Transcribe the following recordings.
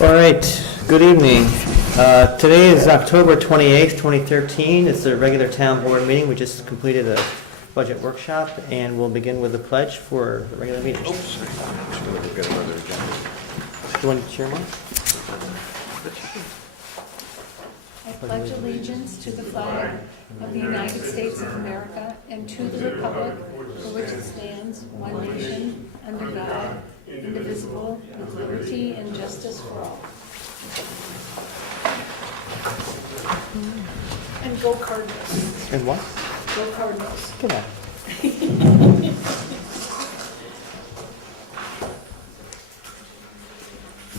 All right, good evening. Today is October 28th, 2013. It's a regular town board meeting. We just completed a budget workshop, and we'll begin with the pledge for the regular meeting. Oops, sorry. We've got another agenda. Do you want to share one? I pledge allegiance to the flag of the United States of America and to the republic for which it stands, one nation, under God, indivisible, with liberty and justice for all. And go Cardinals. And what? Go Cardinals. Good on.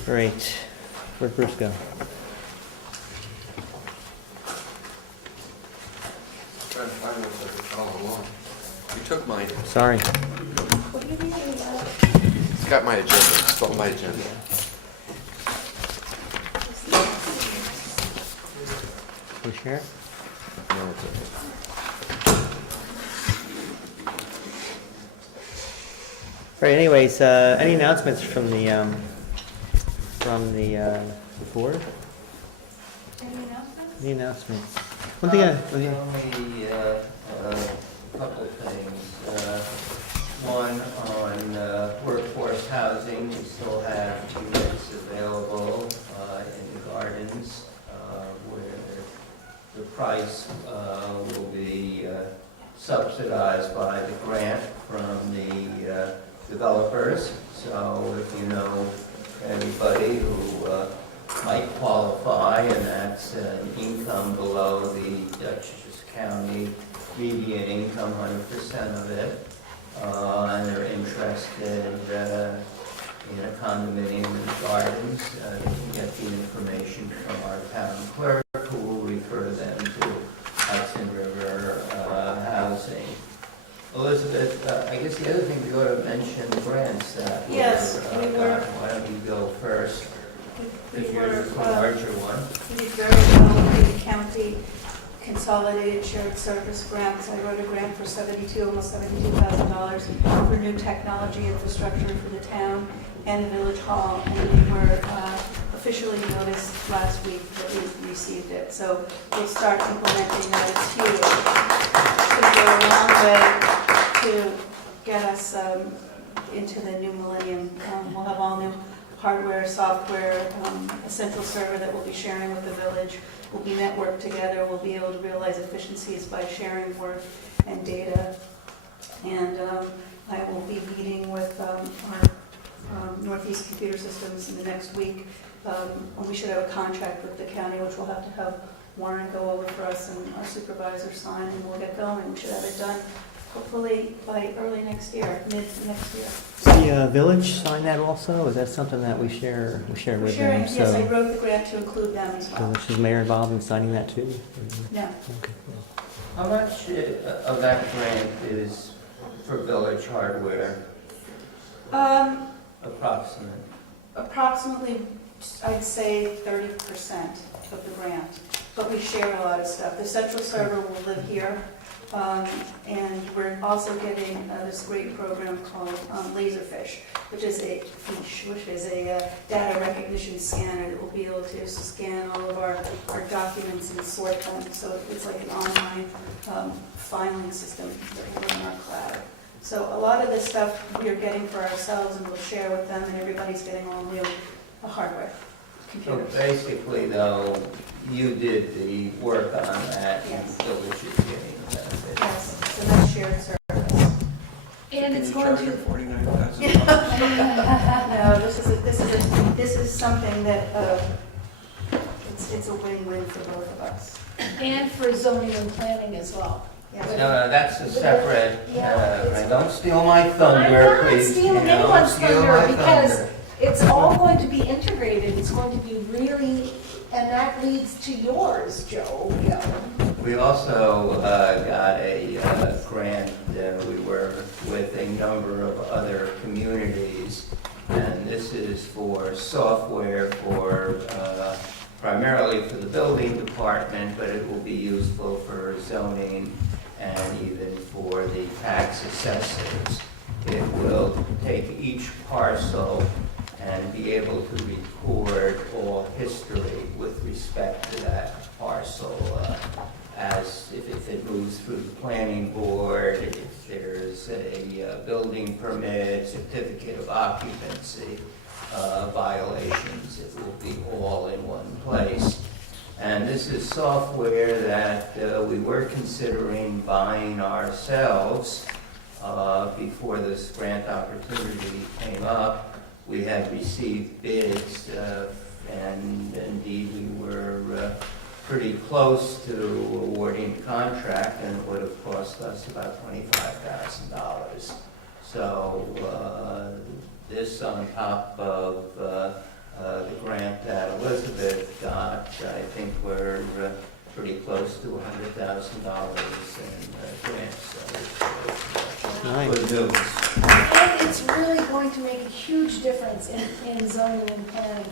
Great. Where'd Bruce go? Trying to find one so I could follow along. You took mine. Sorry. What do you mean? It's got my agenda. It stole my agenda. Can we share it? No, it's okay. All right, anyways, any announcements from the board? Any announcements? Any announcements? One thing Only a couple of things. One on workforce housing, we still have units available in the gardens where the price will be subsidized by the grant from the developers. So if you know anybody who might qualify, and that's an income below the Dutchess County median income, 100% of it, and they're interested in a condominium in the gardens, they can get the information from our town clerk, who will refer them to Hudson River Housing. Elizabeth, I guess the other thing we ought to mention grants that Yes, we were- why don't you go first? We If were, you're the larger one. we did very well with the county consolidated shared service grants. I wrote a grant for almost $72,000 for new technology infrastructure for the town and the village hall, and we were officially noticed last week that we received it. So we'll start implementing that. It's huge. It's going to go a long way to get us into the new millennium. We'll have all new hardware, software, a central server that we'll be sharing with the village. We'll be networked together. We'll be able to realize efficiencies by sharing work and data. And I will be meeting with our Northeast Computer Systems in the next week. And we should have a contract with the county, which we'll have to have Warren go over for us and our supervisor sign, and we'll get going. We should have it done hopefully by early next year, mid next year. The village sign that also? Is that something that we share We're with them? sharing, yes, I So, wrote the grant to include them as well. is the mayor involved in signing that too? Yeah. Okay. How much of that grant is for village hardware, approximate? Approximately, I'd say 30% of the grant, but we share a lot of stuff. The central server will live here, and we're also getting this great program called Laserfish, which is a data recognition scanner that will be able to scan all of our documents and sort them. So it's like an online filing system that will run in our cloud. So a lot of this stuff we are getting for ourselves, and we'll share with them, and everybody's getting all new hardware, So computers. basically, though, you did the work on that, and Yes. the village is getting the benefit. Yes, so that's shared service. And it's going to, $49,000? no, this is something that, it's a win-win for both of us. And for zoning and planning as well. Yes. No, that's a separate, Yeah. don't steal my thunder, I'm please. not stealing You know, anyone's steal thunder my because thunder. it's all going to be integrated. It's going to be really, and that leads to yours, Joe. We also got a grant, we were with a number of other communities, and this is for software for, primarily for the building department, but it will be useful for zoning and even for the tax assessors. It will take each parcel and be able to record all history with respect to that parcel, as if it moves through the planning board, if there's a building permit, certificate of occupancy violations, it will be all in one place. And this is software that we were considering buying ourselves before this grant opportunity came up. We had received bids, and indeed we were pretty close to awarding the contract, and it would have cost us about $25,000. So this on top of the grant that Elizabeth got, I think we're pretty close to $100,000 in grants. So Nice. good news. And it's really going to make a huge difference in zoning and planning.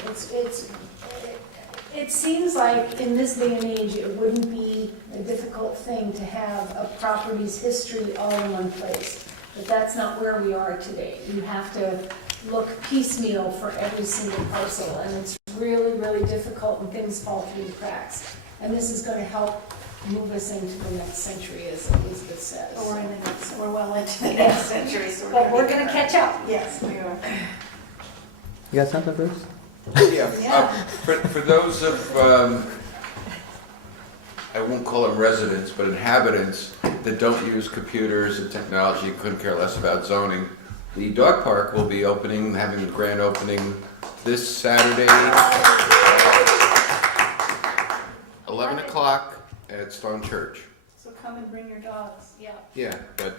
It seems like in this day and age, it wouldn't be a difficult thing to have a property's history all in one place. But that's not where we are today. You have to look piecemeal for every single parcel, and it's really, really difficult when things fall through the cracks. And this is going to help move us into the next century, as Elizabeth says. But we're well into the next century, so But we're going to catch up. Yes, we are. You got something, Bruce? Yeah, Yeah. for those of, I won't call them residents, but inhabitants that don't use computers and technology, couldn't care less about zoning, the dog park will be opening, having the grand opening this Saturday, 11 o'clock at Stone Church. So come and bring your dogs. Yeah. Yeah, but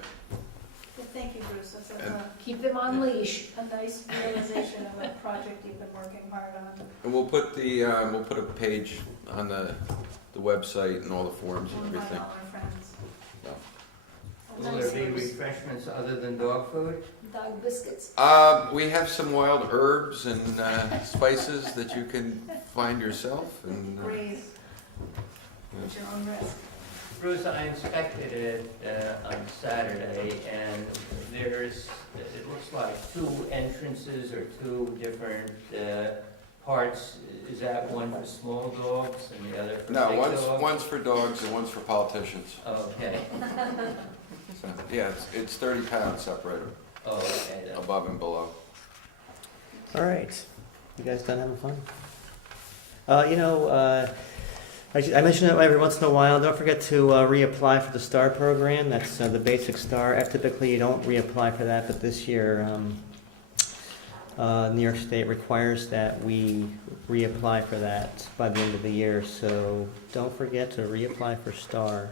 Well, thank you, Bruce. That's And- Keep them on leash. a nice realization of a project you've been working hard on. and we'll put a page on the website and all the forums and Invite everything. all our friends. Will there be refreshments other than dog food? Dog biscuits. We have some wild herbs and spices that you can find yourself, and Graze at your own risk. Bruce, I inspected it on Saturday, and it looks like two entrances or two different parts. Is that one for small dogs and the other for big no, dogs? one's for dogs and one's for politicians. Okay, So, yeah, it's 30 pounds separated oh, okay. then. above and below. All right. You guys done having fun? I mention it every once in a while. Don't forget to reapply for the STAR program. That's the basic STAR. Typically, you don't reapply for that, but this year, New York State requires that we reapply for that by the end of the year. So don't forget to reapply for STAR,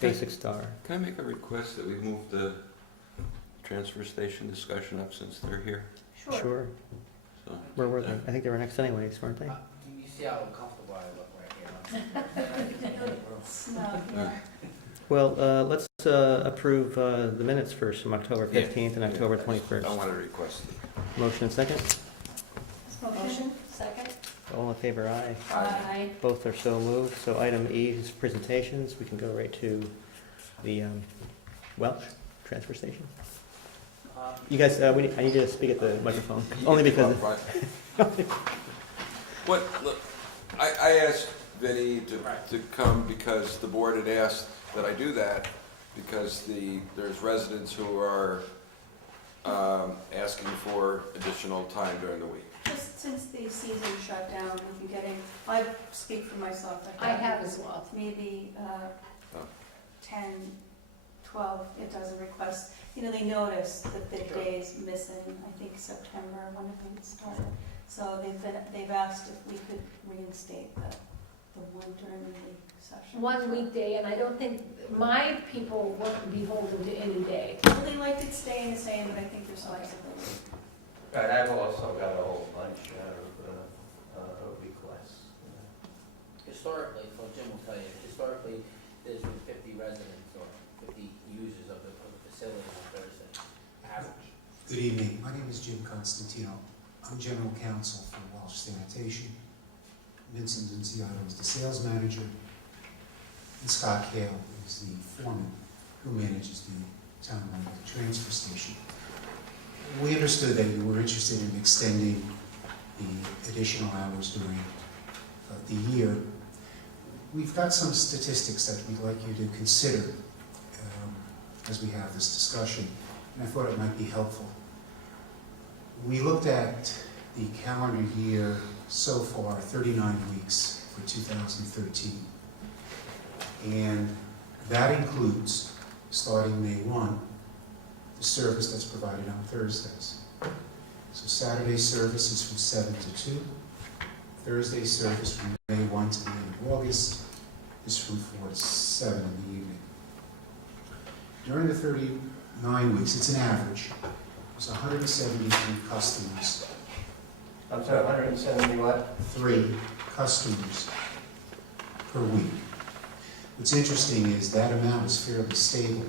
basic STAR. Can I make a request that we move the transfer station discussion up since they're here? Sure. So, Where were they? I think they were next anyways, weren't they? You see how uncomfortable I look right here? Snug, yeah. Well, let's approve the minutes first from October 15th and October 21st. I want to request it. Motion and second. Motion, second. All in favor, aye. Aye. Both are so moved. So item E is presentations. We can go right to the Welch transfer station. You guys, I need you to speak at the microphone, only because. Look, I asked Vinnie to come because the board had asked that I do that, because there's residents who are asking for additional time during the week. Just since the season shut down, we've been getting, I speak for myself. I've I gotten have as well. Maybe Oh. 10, 12, it does a request. You know, they notice that the day's missing, I think September, when it started. So they've asked if we could reinstate the one during the week session. One weekday, and I don't think, my people won't be beholden to any day. Well, they liked it staying the same, but I think there's flexibility. Right, I've also got a whole bunch of requests. Historically, so Jim will tell you, historically, there's been 50 residents or 50 users of the facility on Thursday, average. Good evening. My name is Jim Constantino. I'm General Counsel for Welsh Sanitation. Vincent Dunciato is the sales manager. And Scott Hale is the foreman who manages the town-owned transfer station. We understood that you were interested in extending the additional hours during the year. We've got some statistics that we'd like you to consider as we have this discussion, and I thought it might be helpful. We looked at the calendar year so far, 39 weeks for 2013, and that includes, starting May 1, the service that's provided on Thursdays. So Saturday service is from 7 to 2. Thursday service from May 1 to the end of August is from 4 to 7 in the evening. During the 39 weeks, it's an average, there's 173 customers. I'm sorry, 170 what? 3 customers per week. What's interesting is that amount is fairly stable,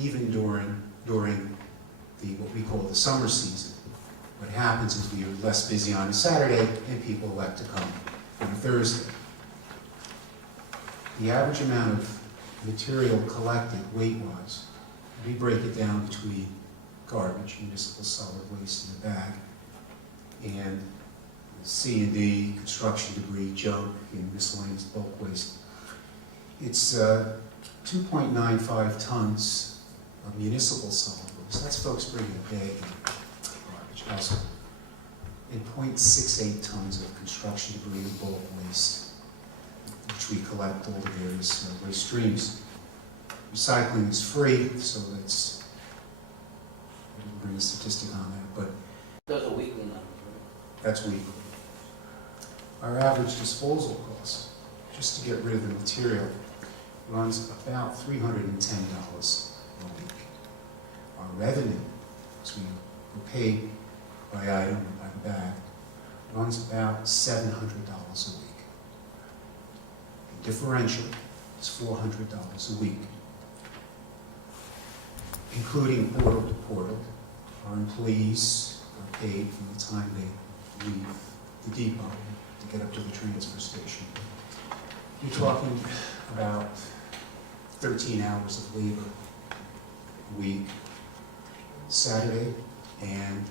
even during the what we call the summer season. What happens is we are less busy on a Saturday and people elect to come on a Thursday. The average amount of material collected weight-wise, we break it down between garbage, municipal solid waste in the bag, and C&D, construction debris, junk, and miscellaneous bulk waste. It's 2.95 tons of municipal solid waste. That's folks bringing a bag of garbage, household. And 0.68 tons of construction debris and bulk waste, which we collect all the various waste streams. Recycling is free, so that's, I didn't bring a statistic on that, but Those are weekly numbers, right? that's weekly. Our average disposal cost, just to get rid of the material, runs about $310 a week. Our revenue, as we're paid by item or by the bag, runs about $700 a week. The differential is $400 a week, including portal to portal. Our employees are paid from the time they leave the depot to get up to the transfer station. You're talking about 13 hours of labor a week. Saturday and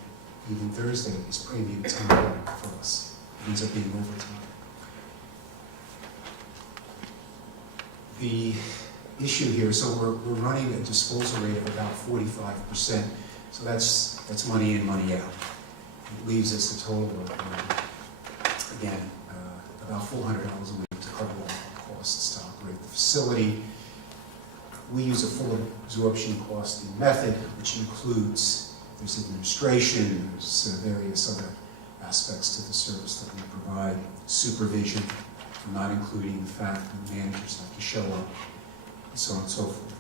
even Thursday is premium time for us. It ends up being overtime. The issue here, so we're running a disposal rate of about 45%. So that's money in, money out. It leaves us a total of, again, about $400 a week to cover all the costs to operate the facility. We use a full absorption costing method, which includes, there's administration, there's various other aspects to the service that we provide, supervision, not including the fact that managers have to show up, and so on and so forth.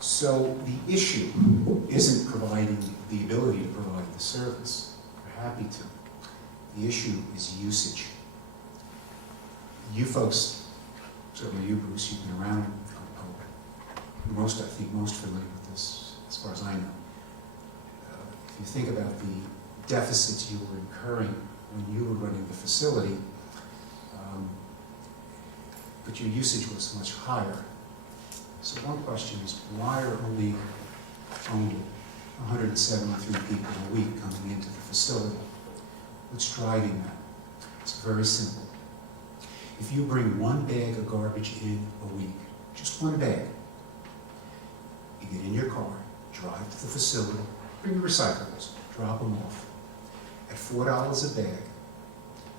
So the issue isn't providing the ability to provide the service. We're happy to. The issue is usage. You folks, certainly you, Bruce, you've been around, I think most familiar with this, as far as I know. If you think about the deficits you were incurring when you were running the facility, but your usage was much higher. So one question is, why are only 173 people a week coming into the facility? What's driving that? It's very simple. If you bring one bag of garbage in a week, just one bag, you get in your car, drive to the facility, bring your recyclables, drop them off. At $4 a bag,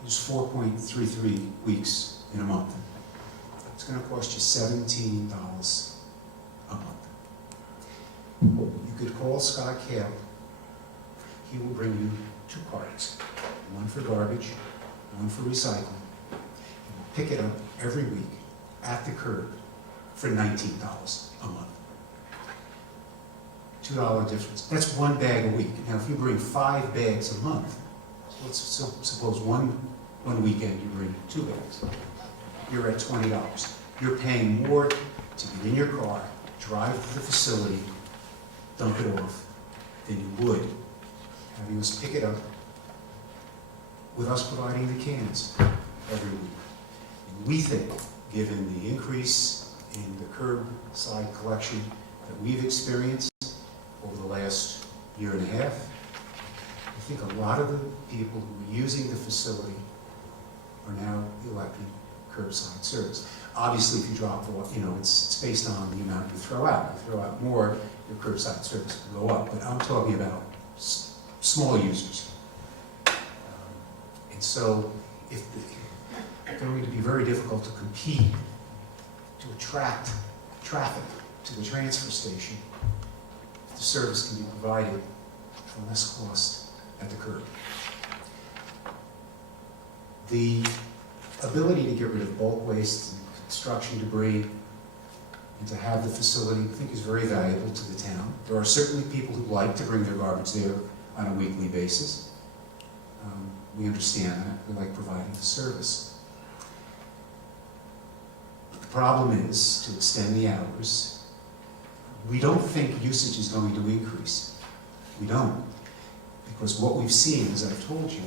there's 4.33 weeks in a month. It's going to cost you $17 a month. You could call Scott Kale. He will bring you 2 carts, one for garbage, one for recycling. He will pick it up every week at the curb for $19 a month. $2 difference. That's one bag a week. Now, if you bring 5 bags a month, so let's suppose one weekend you bring 2 bags, you're at $20. You're paying more to get in your car, drive to the facility, dump it off, than you would having us pick it up with us providing the cans every week. And we think, given the increase in the curbside collection that we've experienced over the last year and a half, think a lot of the people who are using the facility are now electing curbside service. Obviously, if you drop the, it's based on the amount you throw out. You throw out more, your curbside service will go up. But I'm talking about small users. And so, it's going to be very difficult to compete, to attract traffic to the transfer station if the service can be provided for less cost at the curb. The ability to get rid of bulk waste and construction debris and to have the facility, I think, is very valuable to the town. There are certainly people who like to bring their garbage there on a weekly basis. We understand that. We like providing the service. But the problem is, to extend the hours, we don't think usage is going to increase. We don't. Because what we've seen, as I've told you,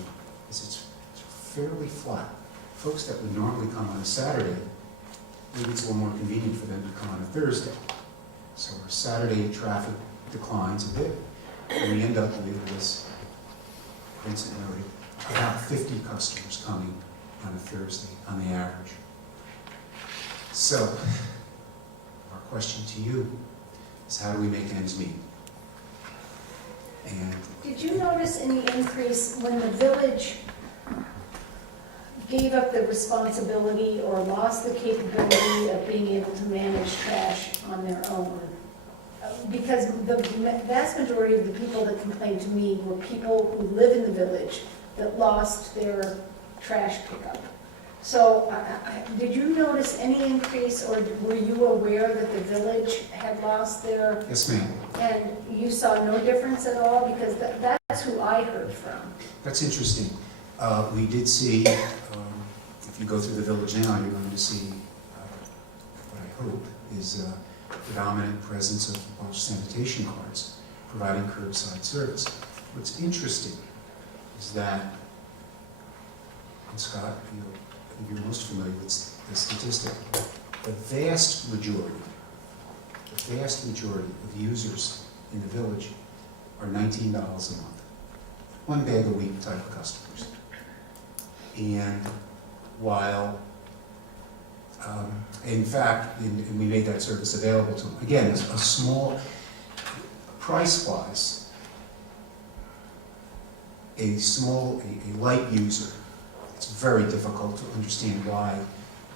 is it's fairly flat. Folks that would normally come on a Saturday, maybe it's a little more convenient for them to come on a Thursday. So our Saturday traffic declines a bit, and we end up with, as Vincent noted, about 50 customers coming on a Thursday on the average. So our question to you is, how do we make ends meet? And Did you notice any increase when the village gave up the responsibility or lost the capability of being able to manage trash on their own? Because the vast majority of the people that complained to me were people who live in the village that lost their trash pickup. So did you notice any increase, or were you aware that the village had lost their? yes, ma'am. And you saw no difference at all? Because that's who I heard from. That's interesting. We did see, if you go through the village now, you're going to see what I hope is a predominant presence of Welsh sanitation cards providing curbside service. What's interesting is that, and Scott, you're most familiar with the statistic, the vast majority of users in the village are $19 a month. One bag a week type of customers. And while, in fact, and we made that service available to them, again, a small, price-wise, a light user, it's very difficult to understand why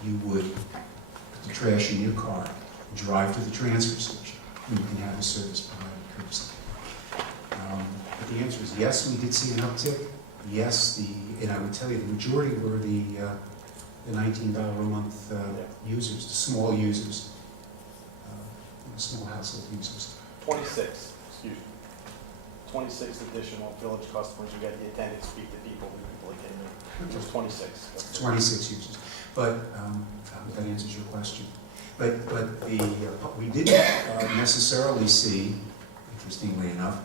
you would put the trash in your car and drive to the transfer station when you can have a service provided curbside. But the answer is yes, we did see an uptick. Yes, and I would tell you the majority were the $19 a month users, the small users, the small household users. 26, excuse me. 26 additional village customers who got the attendance fee to people who came in. Just 26. 26 users. But that answers your question. But we didn't necessarily see, interestingly enough,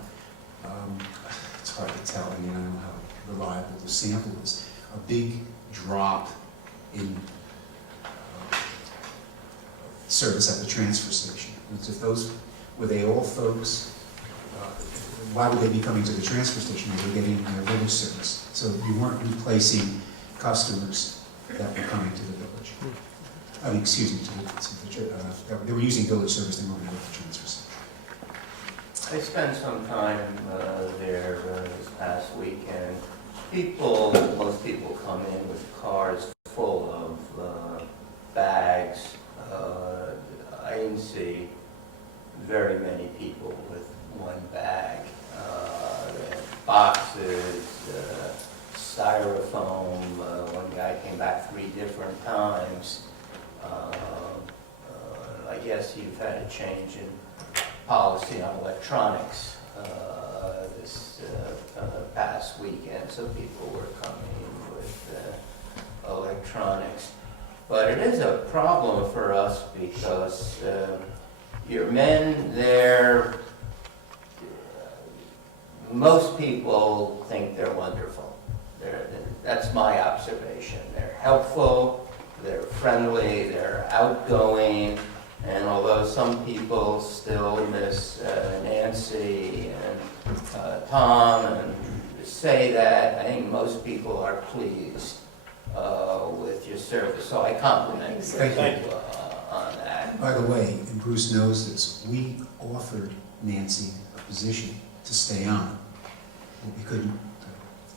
it's hard to tell, I don't know how reliable the sample is, a big drop in service at the transfer station. If those, were they all folks, why would they be coming to the transfer station? They were getting their village service. So you weren't replacing customers that were coming to the village. I mean, excuse me, they were using village service, they weren't going to the transfer station. I spent some time there this past weekend. Most people come in with cars full of bags. I didn't see very many people with one bag. Boxes, styrofoam. One guy came back 3 different times. I guess you've had a change in policy on electronics this past weekend, so people were coming in with electronics. But it is a problem for us because your men there, most people think they're wonderful. That's my observation. They're helpful, they're friendly, they're outgoing, and although some people still miss Nancy and Tom and say that I think most people are pleased with your service, so I compliment you Thank you. on that. By the way, and Bruce knows this, we offered Nancy a position to stay on, but we couldn't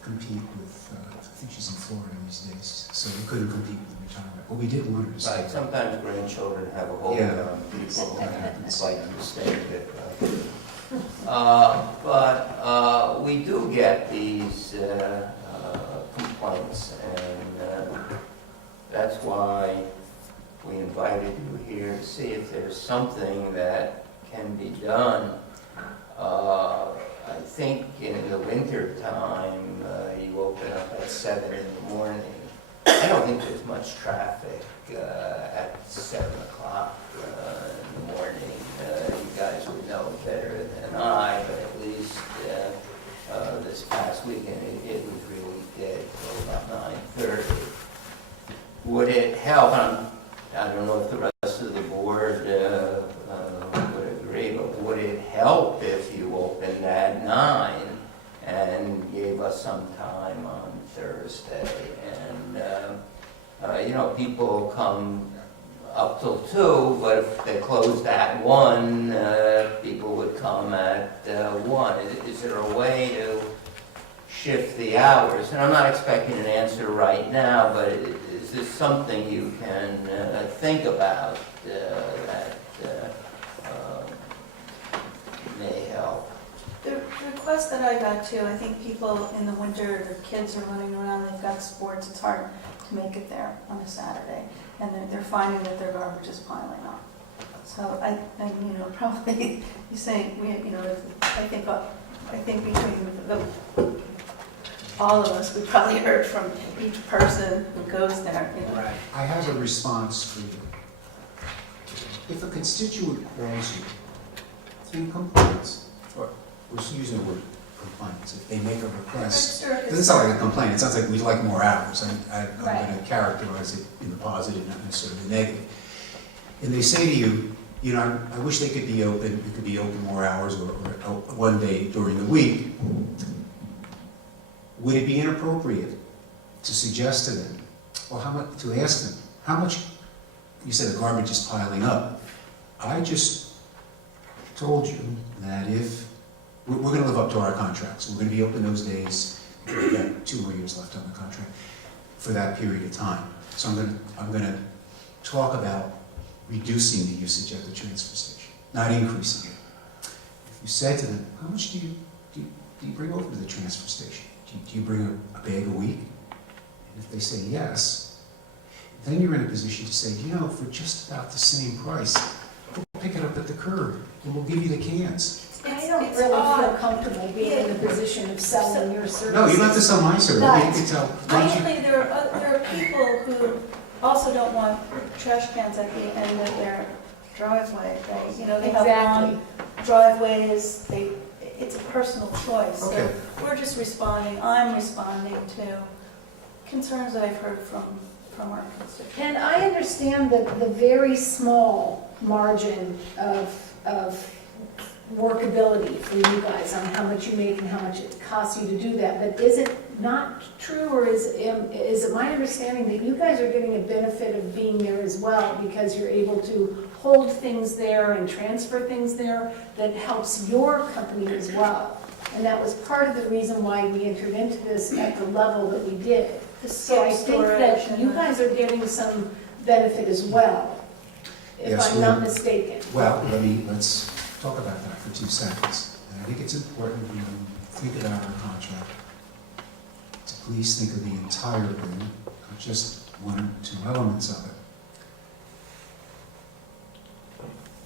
compete with, I think she's in Florida these days, so we couldn't compete with the retirement, but we did want her to stay. Right, sometimes grandchildren have a hold Yeah. on people, and happens. it's like understand it. But we do get these complaints, and that's why we invited you here to see if there's something that can be done. I think in the winter time, you open up at 7 in the morning. I don't think there's much traffic at 7 o'clock in the morning. You guys would know better than I, but at least this past weekend, it was really dead till about 9:30. Would it help? I don't know if the rest of the board would agree, but would it help if you opened at 9 and gave us some time on Thursday? And, people come up till 2, but if they closed at 1, people would come at 1. Is there a way to shift the hours? And I'm not expecting an answer right now, but is this something you can think about that may help? The request that I got too, I think people in the winter, their kids are running around, they've got sports, it's hard to make it there on a Saturday. And they're finding that their garbage is piling up. So I probably, you say, I think between all of us, we probably heard from each person who goes there, Right. I have a response for you. If a constituent calls you in complaints, or we're using the word complaints, if they make a request, it doesn't sound like a complaint, it sounds like we'd like more hours. I'm going to characterize it in the positive, not necessarily the negative. And they say to you, I wish they could be open, it could be open more hours or one day during the week. Would it be inappropriate to suggest to them, or to ask them, how much, you said the garbage is piling up. I just told you that if, we're going to live up to our contracts. We're going to be open those days. We've got 2 more years left on the contract for that period of time. So I'm going to talk about reducing the usage at the transfer station, not increasing it. If you said to them, how much do you bring over to the transfer station? Do you bring a bag a week? And if they say yes, then you're in a position to say, for just about the same price, we'll pick it up at the curb and we'll give you the cans. I don't really feel comfortable being in a position of selling your services. No, you don't have to sell my service. You can tell. Actually, there are people who also don't want trash cans at the end of their driveway. They have Exactly. long driveways, it's a personal choice. Okay. So we're just responding, I'm responding to concerns that I've heard from our constituents. And I understand the very small margin of workability for you guys on how much you make and how much it costs you to do that. But is it not true, or is it my understanding that you guys are getting a benefit of being there as well, because you're able to hold things there and transfer things there that helps your company as well? And that was part of the reason why we entered into this at the level that we did. So I think that you guys are getting some benefit as well, if Yes, I'm not mistaken. Well, let's talk about that for 2 seconds. And I think it's important when you think about our contract to please think of the entire agreement, not just 1 or 2 elements of it.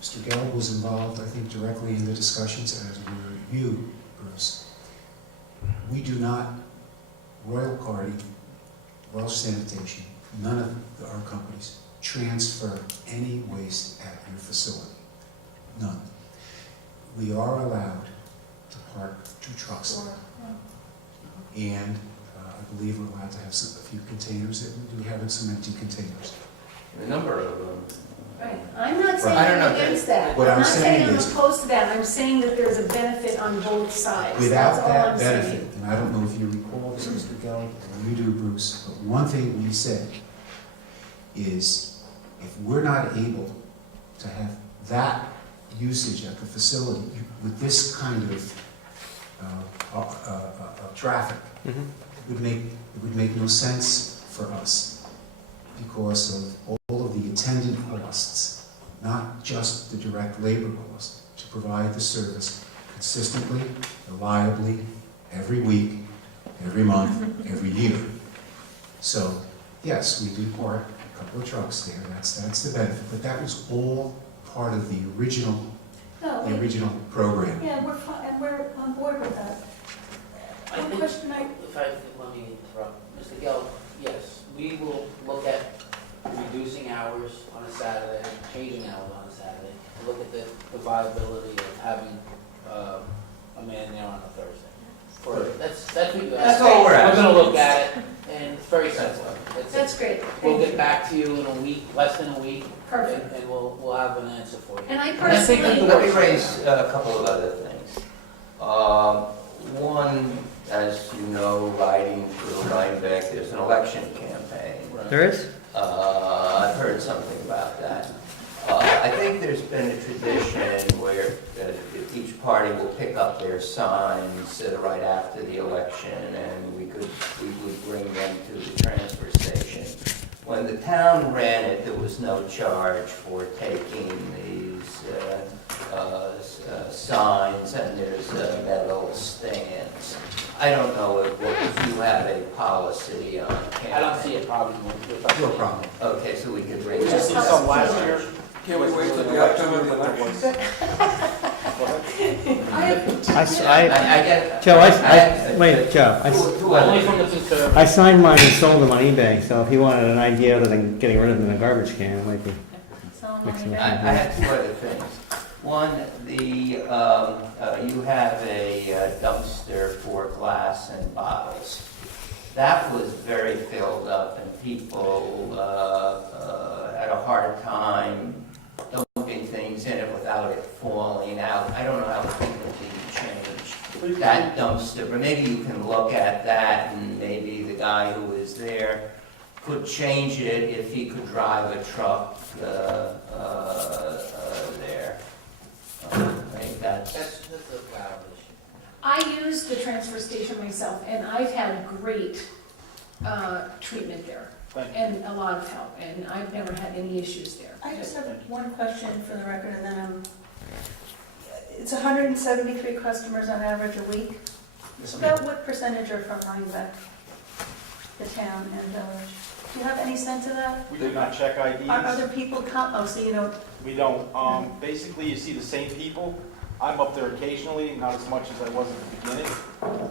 Mr. Gelb was involved, I think, directly in the discussions, as were you, Bruce. We do not, Royal Carty, Welsh Sanitation, none of our companies transfer any waste at your facility. None. We are allowed to park 2 trucks there. And I believe we're allowed to have a few containers, that we do have some empty containers. A number of them. Right. I'm not saying I don't know I'm if against that. What I'm not saying saying I'm is- opposed to that. I'm saying that there's a benefit on both sides. Without That's all that I'm benefit, saying. and I don't know if you recall this, Mr. Gelli, and you do, Bruce, but one thing we said is if we're not able to have that usage at the facility with this kind of traffic, Mhm. it would make no sense for us because of all of the attendant costs, not just the direct labor cost, to provide the service consistently, reliably, every week, every month, every year. So, yes, we do park a couple of trucks there, that's the benefit, but that was all part of the original No, program. yeah, we're fine, and we're on board with that. I One think, question if I, let me interrupt, Mr. Gell, yes, we will look at reducing hours on a Saturday, changing hours on a Saturday, and look at the viability of having a man there on a Thursday. That's what you asked. That's all we're We're asking. gonna look at it, and it's very simple. That's great, We'll thank get you. back to you in a week, less than a week, Perfect. and we'll have an answer for you. And I I think personally, let me raise a couple of other things. One, as you know, riding through Rhinebeck, there's an election campaign. Right. There is? I've heard something about that. I think there's been a tradition where each party will pick up their signs right after the election, and we would bring them to the transfer station. When the town ran it, there was no charge for taking these signs, and there's metal stands. I don't know if you have a policy on campaign. I don't see a problem with that. No problem. Okay, so we could raise. We just see some last year. Can we wait till the outcome of the But there election? was- I get. Joe, wait, Joe, Only from the conservative. I signed mine and sold them on eBay, so if you wanted an idea other than getting rid of them in a garbage can, it might be. Mixing it. I have two other things. One, you have a dumpster for glass and bottles. That was very filled up, and people had a hard time dumping things in it without it falling out. I don't know how frequently you change that dumpster, but maybe you can look at that, and maybe the guy who was there could change it if he could drive a truck there. I think That's a valid issue. I use the transfer station myself, and I've had great treatment there, Thank you. and a lot of help, and I've never had any issues there. I just have one question for the record, and then it's 173 customers on average a week. About what percentage are from Rhinebeck, the town and village? Do you have any sense of that? We do not check Are IDs. other people come, oh, so you don't, We don't. Basically, you see the same people. I'm up there occasionally, not as much as I was at the beginning,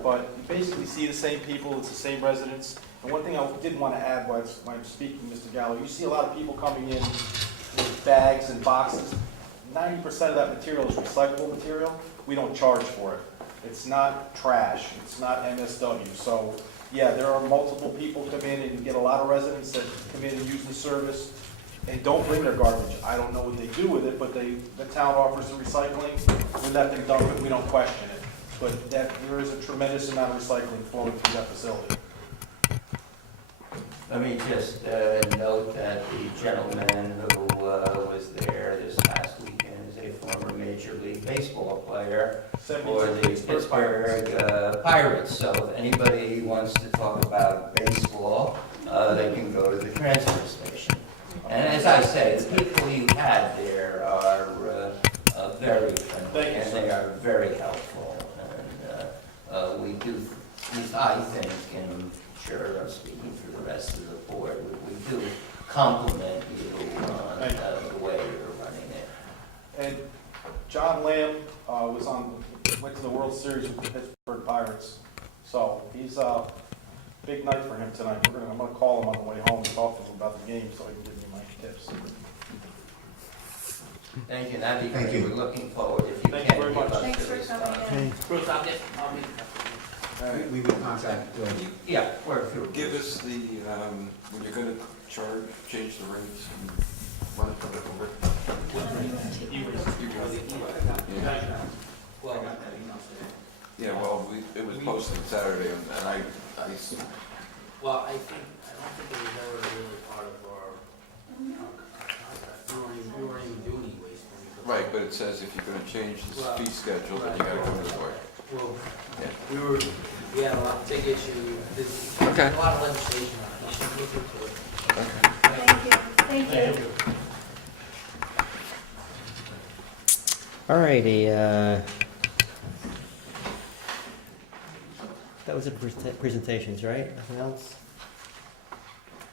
but you basically see the same people, it's the same residents. And one thing I did want to add while I'm speaking, Mr. Gallo, you see a lot of people coming in with bags and boxes. 90% of that material is recyclable material. We don't charge for it. It's not trash, it's not MSW. So, yeah, there are multiple people come in, and you get a lot of residents that come in and use the service and don't bring their garbage. I don't know what they do with it, but the town offers the recycling. We let them dump it, we don't question it. But there is a tremendous amount of recycling flowing through that facility. Let me just note that the gentleman who was there this past weekend is a former Major League Baseball player for the Pittsburgh Pirates. So if anybody wants to talk about baseball, they can go to the transfer station. And as I say, the people you had there are very friendly, Thank you, and sir. they are very helpful. And we do, at least I think, and sure I'm speaking for the rest of the board, we do compliment you on Thank you. the way you're running it. And John Lamb went to the World Series with the Pittsburgh Pirates. So he's a big night for him tonight. I'm gonna call him on the way home and talk to him about the game so he can give me my tips. Thank you, that'd be Thank great. you. We're looking forward if you Thank can you very give much. us thanks the for coming response. in. Bruce, I'll be. We would contact, Yeah, work through. Give us the, when you're gonna change the rates and run it for the board. You You got it. Yeah. Well, Yeah, well, it was posted Saturday, and Well, I don't think it was ever really part of our contract. We weren't even doing any waste. right, but it says if you're gonna change the Well, fee schedule, then you gotta come to the board. Well, Yeah. we had a lot, big issue, there's Okay. a lot of legislation on it, you should look into it. Thank you. Thank you. Alrighty, that was it for presentations, right? Nothing else?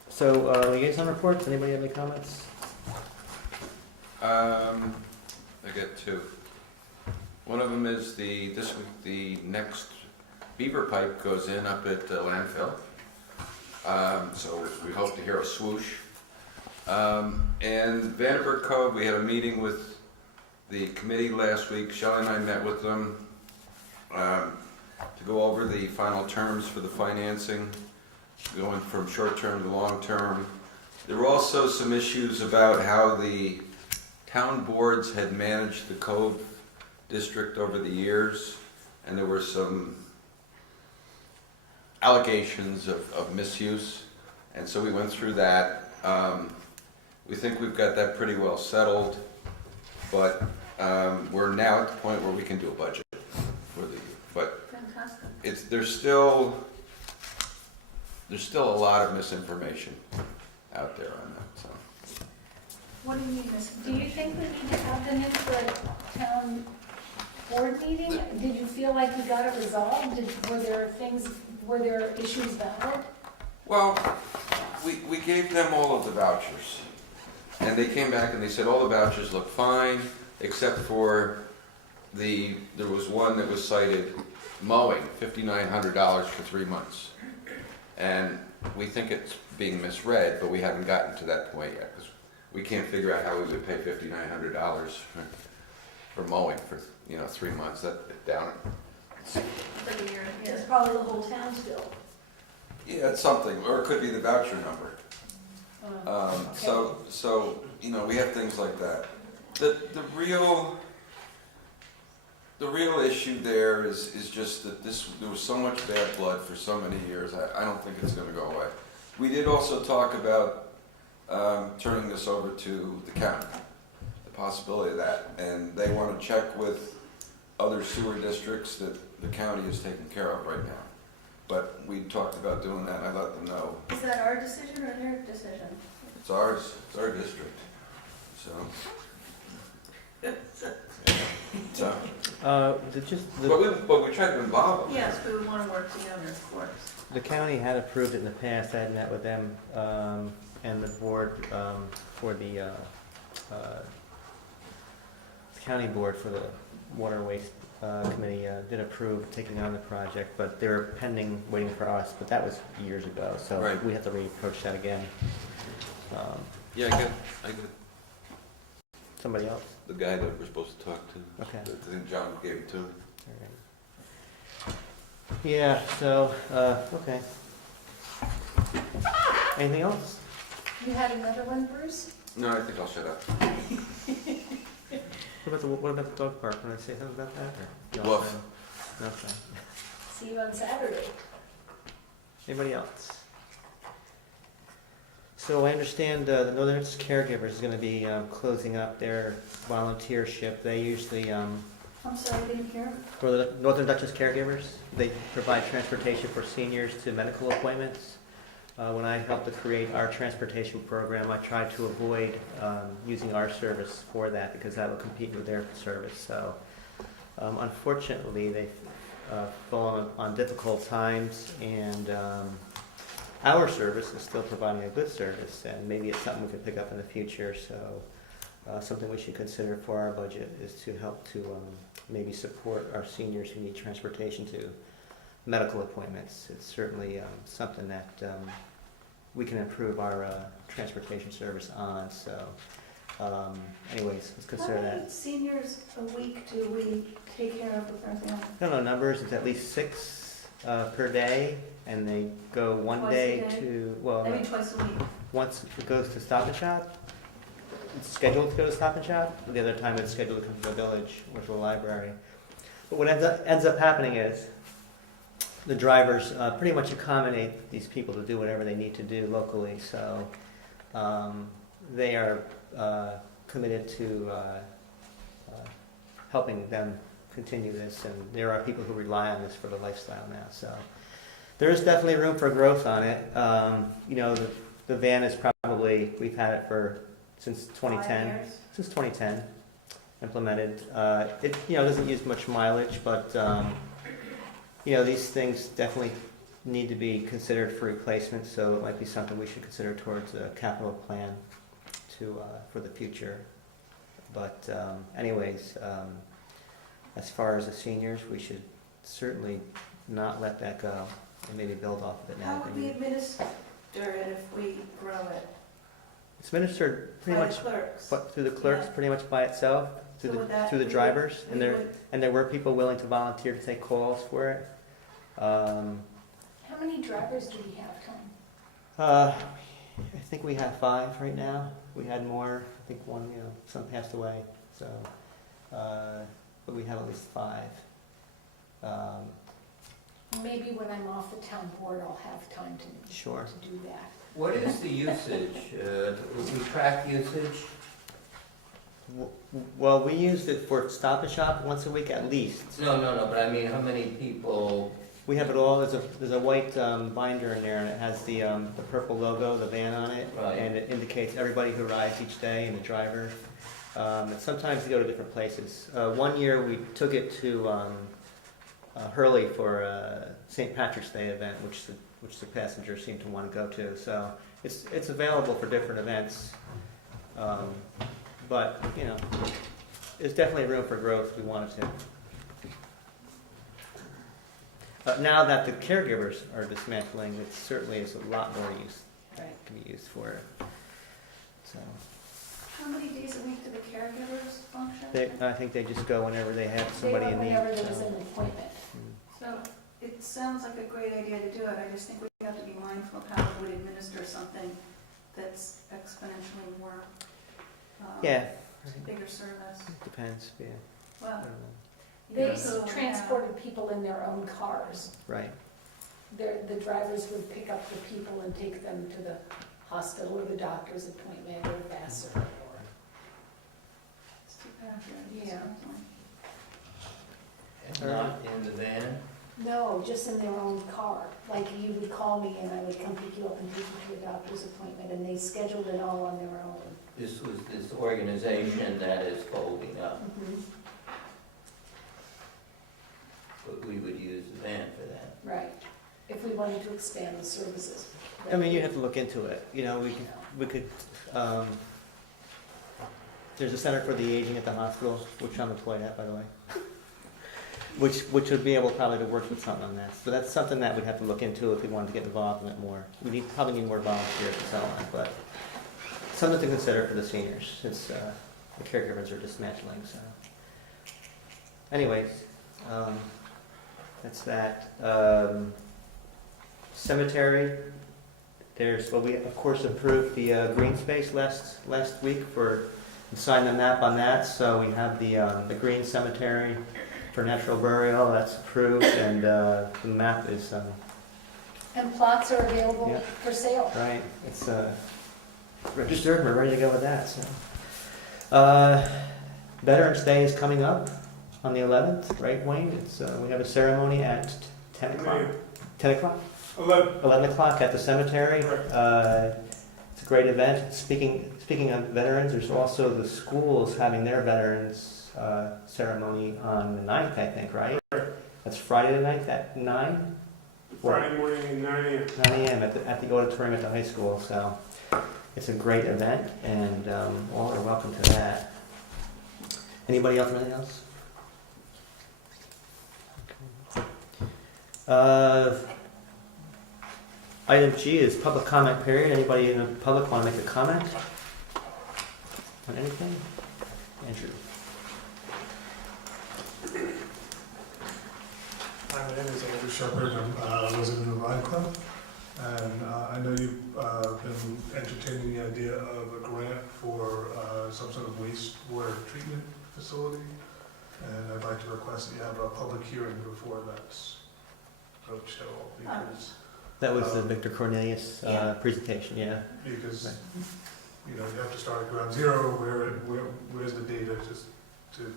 So, liaison reports, anybody have any comments? I got two. One of them is this week, the next beaver pipe goes in up at the landfill. So we hope to hear a swoosh. And Vandenberg Cove, we had a meeting with the committee last week. Shelley and I met with them to go over the final terms for the financing, going from short-term to long-term. There were also some issues about how the town boards had managed the Cove district over the years, and there were some allegations of misuse, and so we went through that. We think we've got that pretty well settled, but we're now at the point where we can do a budget for the, but Fantastic. there's still a lot of misinformation out there on that, so. What do you mean, Miss? Do you think we need to have them in for a town board meeting? Did you feel like we got it resolved? Were there issues valid? Well, we gave them all of the vouchers, and they came back and they said all the vouchers look fine, except for there was one that was cited mowing, $5,900 for 3 months. And we think it's being misread, but we haven't gotten to that point yet, because we can't figure out how we would pay $5,900 for mowing for 3 months. That down. It's probably the whole town still. Yeah, it's something, or it could be the voucher number. Okay. So we have things like that. The real issue there is just that there was so much bad blood for so many years. I don't think it's going to go away. We did also talk about turning this over to the county, the possibility of that, and they want to check with other sewer districts that the county is taking care of right now. But we talked about doing that, and I let them know. Is that our decision or their decision? It's ours, it's our district, so. But we tried to involve them. Yes, we would want to work together, of course. The county had approved it in the past. I had met with them, and the board for the county board for the water waste committee did approve taking on the project, but they were pending, waiting for us, but that was years ago, so Right. we have to reapproach that again. Yeah, I get Somebody else? the guy that we're supposed to talk to. Okay. I think John gave it to him. All right. Yeah, so, okay. Anything else? You had another one, Bruce? No, I think I'll shut up. What about the dog park? Can I say something about that? Or you all Woof. fine? Okay. See you on Saturday. Anybody else? So I understand the Northern Dutchess Caregivers is going to be closing up their volunteership. They usually, I'm sorry, I didn't hear. for the Northern Dutchess Caregivers, they provide transportation for seniors to medical appointments. When I helped to create our transportation program, I tried to avoid using our service for that because that would compete with their service. So unfortunately, they've fallen on difficult times, and our service is still providing a good service, and maybe it's something we could pick up in the future. So something we should consider for our budget is to help to maybe support our seniors who need transportation to medical appointments. It's certainly something that we can improve our transportation service on. So anyways, let's consider How that. many seniors a week do we take care of with everything else? I don't know numbers. It's at least 6 per day, and they go one Twice a day day? to, well, Maybe twice a week. once it goes to Stop and Shop. It's scheduled to go to Stop and Shop. The other time it's scheduled to come to the village or to the library. But what ends up happening is the drivers pretty much accommodate these people to do whatever they need to do locally. So they are committed to helping them continue this, and there are people who rely on this for the lifestyle now. So there is definitely room for growth on it. You know, the van is probably, we've had it since 2010. 5 years? Since 2010, implemented. It, you know, doesn't use much mileage, but you know, these things definitely need to be considered for replacement, so it might be something we should consider towards a capital plan for the future. But anyways, as far as the seniors, we should certainly not let that go and maybe build off of it now. How would we administer it if we grow it? It's administered pretty By much the clerks? through the clerks, Yeah. pretty much by itself, So would that- through the we would- drivers, we would- and there were people willing to volunteer to take calls for it. How many drivers do we have, Tom? I think we have 5 right now. We had more. I think one, you know, some passed away. So, but we have at least 5. Maybe when I'm off the town board, I'll have time to Sure. do that. What is the usage? We track usage? Well, we used it for Stop and Shop once a week at least. No, but I mean, how many people? We have it all. There's a white binder in there, and it has the purple logo, the van on it, Right. and it indicates everybody who rides each day and the driver. And sometimes they go to different places. One year we took it to Hurley for a St. Patrick's Day event, which the passengers seem to want to go to. So it's available for different events, but you know, there's definitely room for growth if we wanted to. Now that the caregivers are dismantling, it certainly is a lot more use Right. can be used for it. So How many days a week do the caregivers function? I think they just go whenever they have They somebody were in need. whenever there so. was an appointment. So it sounds like a great idea to do it. I just think we have to be mindful of how we would administer something that's exponentially more, Yeah, bigger service. depends, yeah. I Well, don't know. They So, yeah. transported people in their own cars. Right, The drivers would pick up the people and take them to the hospital or the doctor's appointment or Vassar or. it's too bad. Yeah. And not in the van? No, just in their own car. Like you would call me and I would come pick you up and take you to a doctor's appointment, and they scheduled it all on their own. This was this organization that is folding up, but we would use the van for that. Right, if we wanted to expand the services. I mean, you have to look into it, you know, we could, there's a Center for the Aging at the hospital, which I'm employed at, by the way, which would be able probably to work with something on that. So that's something that we'd have to look into if we wanted to get involved in it more. We probably need more volunteers and so on, but something to consider for the seniors, since the caregivers are dismantling, so. Anyways, that's that. Cemetery, we of course approved the green space last week and signed the map on that, so we have the green cemetery for natural burial, that's approved, and the map is, And plots are available Yeah. for sale. right, it's registered, we're ready to go with that, so. Veterans Day is coming up on the 11th, right, Wayne? It's, we have a ceremony at 10 o'clock. 10 o'clock? 11 o'clock at the cemetery. It's a great event. Speaking of veterans, there's also the schools having their veterans ceremony on the 9th, I think, right? That's Friday the 9th at 9? Friday morning at 9 a.m. 9 a.m. at the auditorium at the high school. So it's a great event, and all are welcome to that. Anybody else? Anything else? Item G is public comment period. Anybody in the public want to make a comment on anything? Andrew. Hi, my name is Andrew Shepherd. I'm a resident of Rhinebeck. And I know you've been entertaining the idea of a grant for some sort of wastewater treatment facility. And I'd like to request that you have a public hearing before that's approached at all, because, That was the Victor Cornelius Yeah. presentation, yeah. because, Right. you know, you have to start at ground zero, where's the data, just to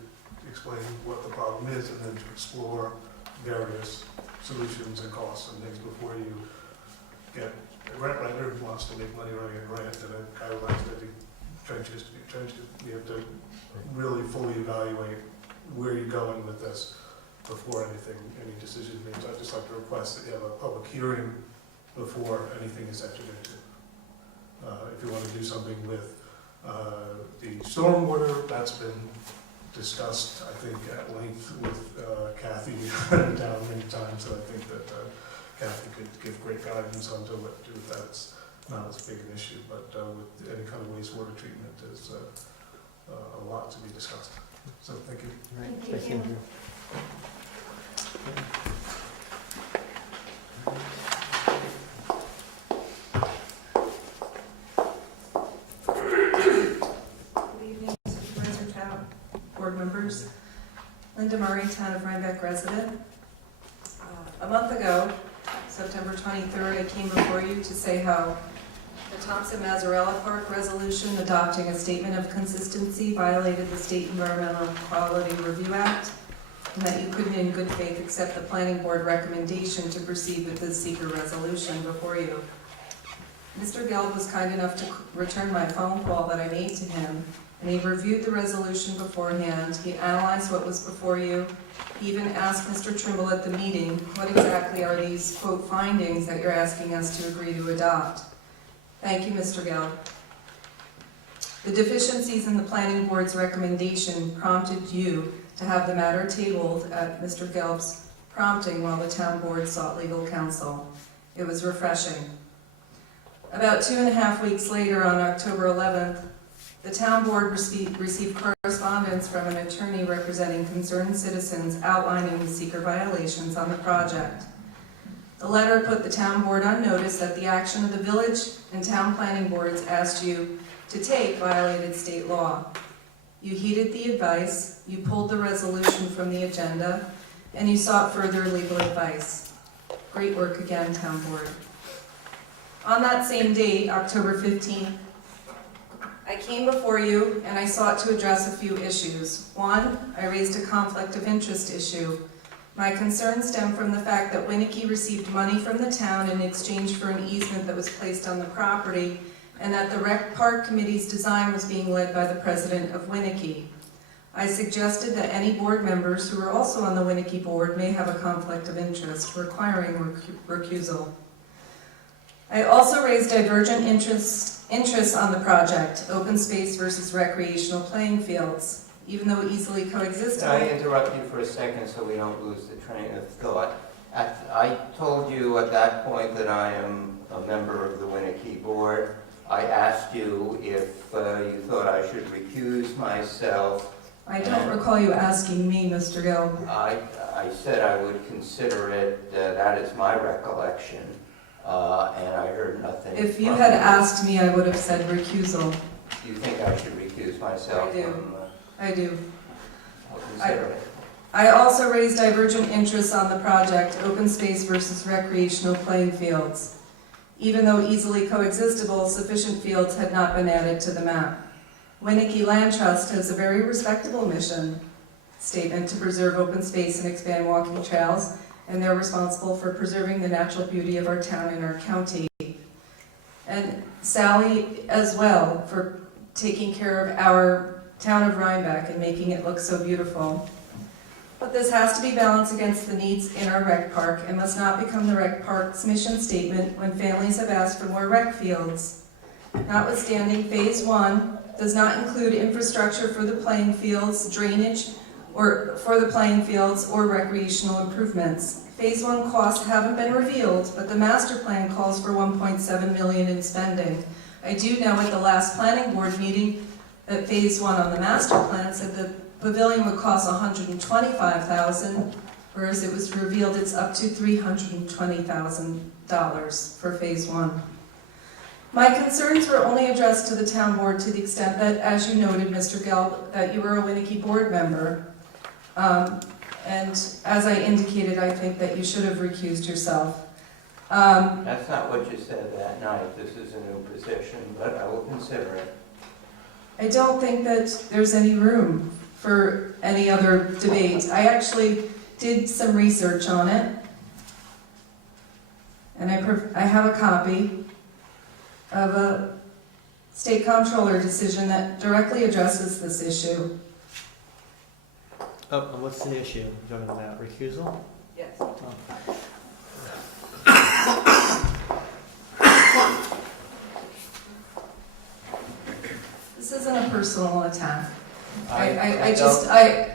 explain what the problem is, and then to explore various solutions and costs and things before you get a grant writer who wants to make money running a grant, and a guy who likes to dig trenches to be trenched. You have to really fully evaluate where you're going with this before any decision is made. So I'd just like to request that you have a public hearing before anything is entered into. If you want to do something with the stormwater, that's been discussed, I think, at length with Kathy down many times, so I think that Kathy could give great guidance on to what to do with that. It's not as big an issue, but with any kind of wastewater treatment, there's a lot to be discussed. So thank you. Right. Thank you. Thank you. Good evening, Supervisor Town, board members. Linda Murray, Town of Rhinebeck resident. A month ago, September 23rd, I came before you to say how the Thompson-Mazzarella Park resolution adopting a statement of consistency violated the State Environmental Quality Review Act, and that you couldn't in good faith accept the planning board recommendation to proceed with this seeker resolution before you. Mr. Gelb was kind enough to return my phone call that I made to him, and he reviewed the resolution beforehand. He analyzed what was before you. He even asked Mr. Trimble at the meeting, what exactly are these, quote, findings that you're asking us to agree to adopt? Thank you, Mr. Gelb. The deficiencies in the planning board's recommendation prompted you to have the matter tabled at Mr. Gelb's prompting while the town board sought legal counsel. It was refreshing. About 2.5 weeks later, on October 11th, the town board received correspondence from an attorney representing concerned citizens outlining the seeker violations on the project. The letter put the town board on notice that the action of the village and town planning boards asked you to take violated state law. You heeded the advice, you pulled the resolution from the agenda, and you sought further legal advice. Great work again, town board. On that same date, October 15th, I came before you and I sought to address a few issues. One, I raised a conflict of interest issue. My concern stemmed from the fact that Winnicke received money from the town in exchange for an easement that was placed on the property, and that the Rec Park Committee's design was being led by the president of Winnicke. I suggested that any board members who are also on the Winnicke board may have a conflict of interest, requiring recusal. I also raised divergent interests on the project, open space versus recreational playing fields. Even though easily coexisting. Can I interrupt you for a second so we don't lose the train of thought? I told you at that point that I am a member of the Winnicke board. I asked you if you thought I should recuse myself. I don't recall you asking me, Mr. Gill. I said I would consider it. That is my recollection. And I heard nothing. If you had asked me, I would have said recusal. Do you think I should recuse myself? I do. From, I do. I'll consider it. I also raised divergent interests on the project, open space versus recreational playing fields. Even though easily coexistable, sufficient fields had not been added to the map. Winnicke Land Trust has a very respectable mission statement to preserve open space and expand walking trails, and they're responsible for preserving the natural beauty of our town and our county. And Sally as well for taking care of our town of Rhinebeck and making it look so beautiful. But this has to be balanced against the needs in our rec park and must not become the rec park's mission statement when families have asked for more rec fields. Notwithstanding, Phase 1 does not include infrastructure for the playing fields, drainage, or for the playing fields or recreational improvements. Phase 1 costs haven't been revealed, but the master plan calls for $1.7 million in spending. I do know at the last planning board meeting that Phase 1 on the master plan said the pavilion would cost $125,000, whereas it was revealed it's up to $320,000 for Phase 1. My concerns were only addressed to the town board to the extent that, as you noted, Mr. Gelb, that you were a Winnicke board member. And as I indicated, I think that you should have recused yourself. That's not what you said that night. This is a new position, but I will consider it. I don't think that there's any room for any other debate. I actually did some research on it, and I have a copy of a state comptroller decision that directly addresses this issue. Oh, and what's the issue? You're talking about recusal? Yes. Oh. This isn't a personal attack. I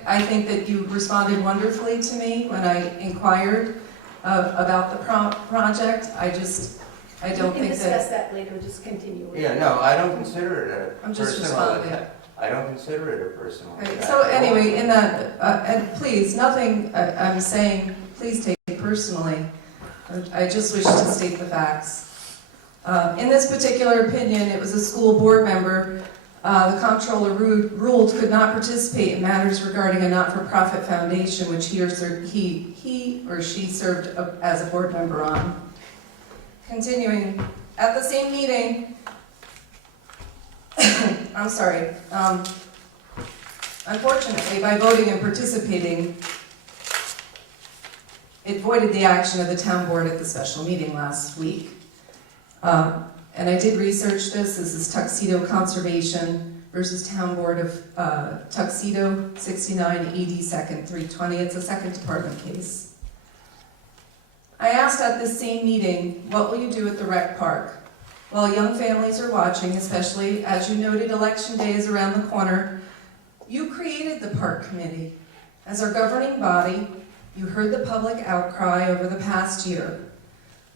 I think that you responded wonderfully to me when I inquired about the project. I don't We can think discuss that, that later, just continue. with Yeah, it. no, I don't consider it a I'm just personal responding. attack. I don't consider it a personal Okay, attack. so anyway, in that, and please, nothing, I'm saying, please take it personally. I just wish to state the facts. In this particular opinion, it was a school board member. The comptroller ruled could not participate in matters regarding a not-for-profit foundation which he or she served as a board member on. Continuing, at the same meeting, I'm sorry, unfortunately, by voting and participating, it voided the action of the town board at the special meeting last week. And I did research this. This is Tuxedo Conservation versus Town Board of Tuxedo, 69 AD 2nd, 320. It's a second department case. I asked at this same meeting, what will you do at the rec park? While young families are watching, especially as you noted, election day is around the corner, you created the park committee. As our governing body, you heard the public outcry over the past year.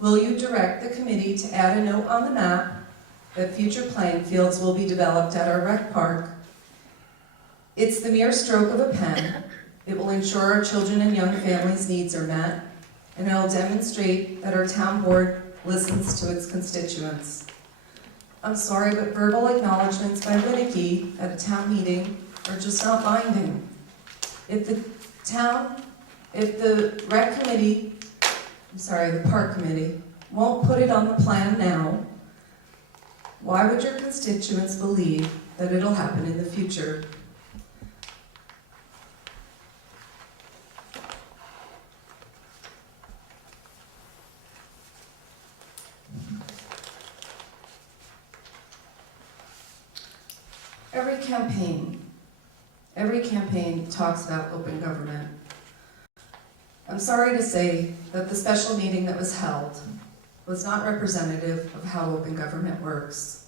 Will you direct the committee to add a note on the map that future playing fields will be developed at our rec park? It's the mere stroke of a pen. It will ensure our children and young families' needs are met, and it will demonstrate that our town board listens to its constituents. I'm sorry, but verbal acknowledgments by Winnicke at a town meeting are just not binding. If the rec committee, the park committee, won't put it on the plan now, why would your constituents believe that it'll happen in the future? Every campaign talks about open government. I'm sorry to say that the special meeting that was held was not representative of how open government works.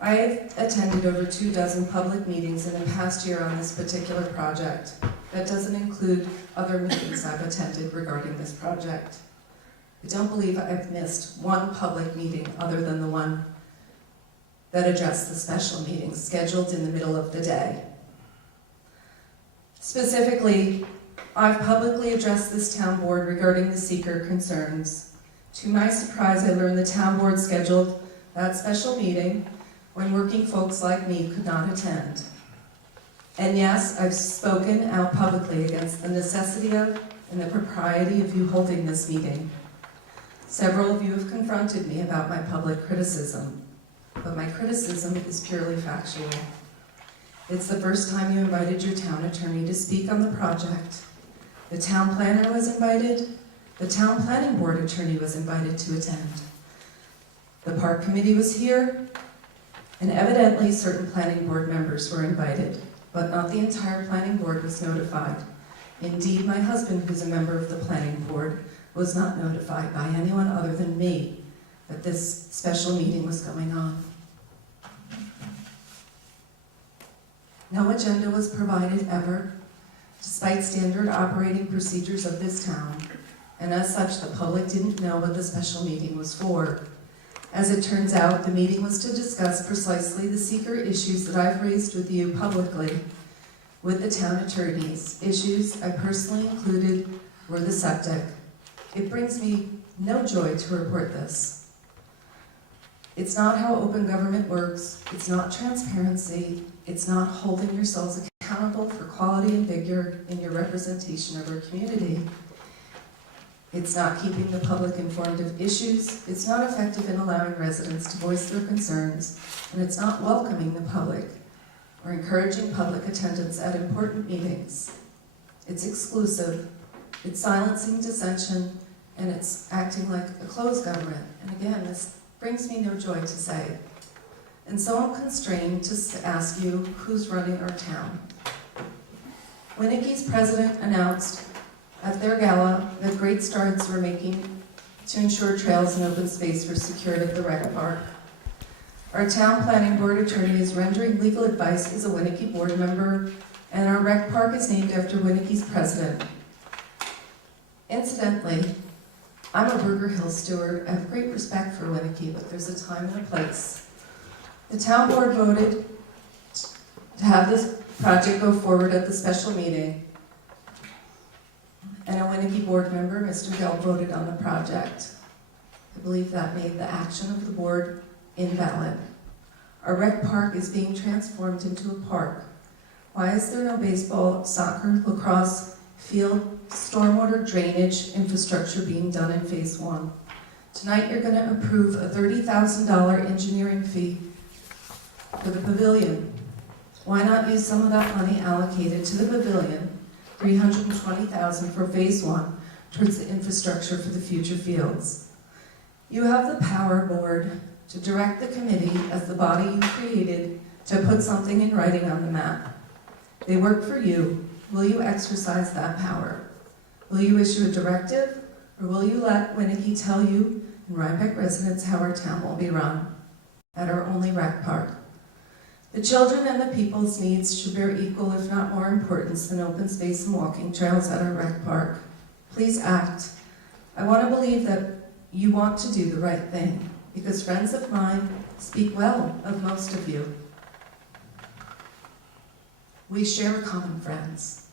I have attended over 24 public meetings in the past year on this particular project. That doesn't include other meetings I've attended regarding this project. I don't believe I've missed one public meeting other than the one that addressed the special meeting scheduled in the middle of the day. Specifically, I've publicly addressed this town board regarding the seeker concerns. To my surprise, I learned the town board scheduled that special meeting when working folks like me could not attend. And yes, I've spoken out publicly against the necessity of and the propriety of you holding this meeting. Several of you have confronted me about my public criticism, but my criticism is purely factual. It's the first time you invited your town attorney to speak on the project. The town planner was invited. The town planning board attorney was invited to attend. The park committee was here, and evidently certain planning board members were invited, but not the entire planning board was notified. Indeed, my husband, who's a member of the planning board, was not notified by anyone other than me that this special meeting was going on. No agenda was provided ever, despite standard operating procedures of this town, and as such, the public didn't know what the special meeting was for. As it turns out, the meeting was to discuss precisely the seeker issues that I've raised with you publicly with the town attorneys. Issues I personally included were the septic. It brings me no joy to report this. It's not how open government works. It's not transparency. It's not holding yourselves accountable for quality and vigor in your representation of our community. It's not keeping the public informed of issues. It's not effective in allowing residents to voice their concerns. And it's not welcoming the public or encouraging public attendance at important meetings. It's exclusive. It's silencing dissension, and it's acting like a closed government. And again, this brings me no joy to say. And so I'm constrained to ask you who's running our town. Winnicke's president announced at their gala that great strides were making to ensure trails and open space were secured at the rec park. Our town planning board attorney is rendering legal advice as a Winnicke board member, and our rec park is named after Winnicke's president. Incidentally, I'm a Burger Hill steward. I have great respect for Winnicke, but there's a time and a place. The town board voted to have this project go forward at the special meeting, and a Winnicke board member, Mr. Gell, voted on the project. I believe that made the action of the board invalid. Our rec park is being transformed into a park. Why is there no baseball, soccer, lacrosse, field, stormwater drainage infrastructure being done in phase 1? Tonight you're going to approve a $30,000 engineering fee for the pavilion. Why not use some of that money allocated to the pavilion, $320,000 for phase 1, towards the infrastructure for the future fields? You have the power, board, to direct the committee as the body you created to put something in writing on the map. They work for you. Will you exercise that power? Will you issue a directive, or will you let Winnicke tell you and Rhinebeck residents how our town will be run at our only rec park? The children and the people's needs should bear equal, if not more importance, than open space and walking trails at our rec park. Please act. I want to believe that you want to do the right thing, because friends of mine speak well of most of you. We share common friends.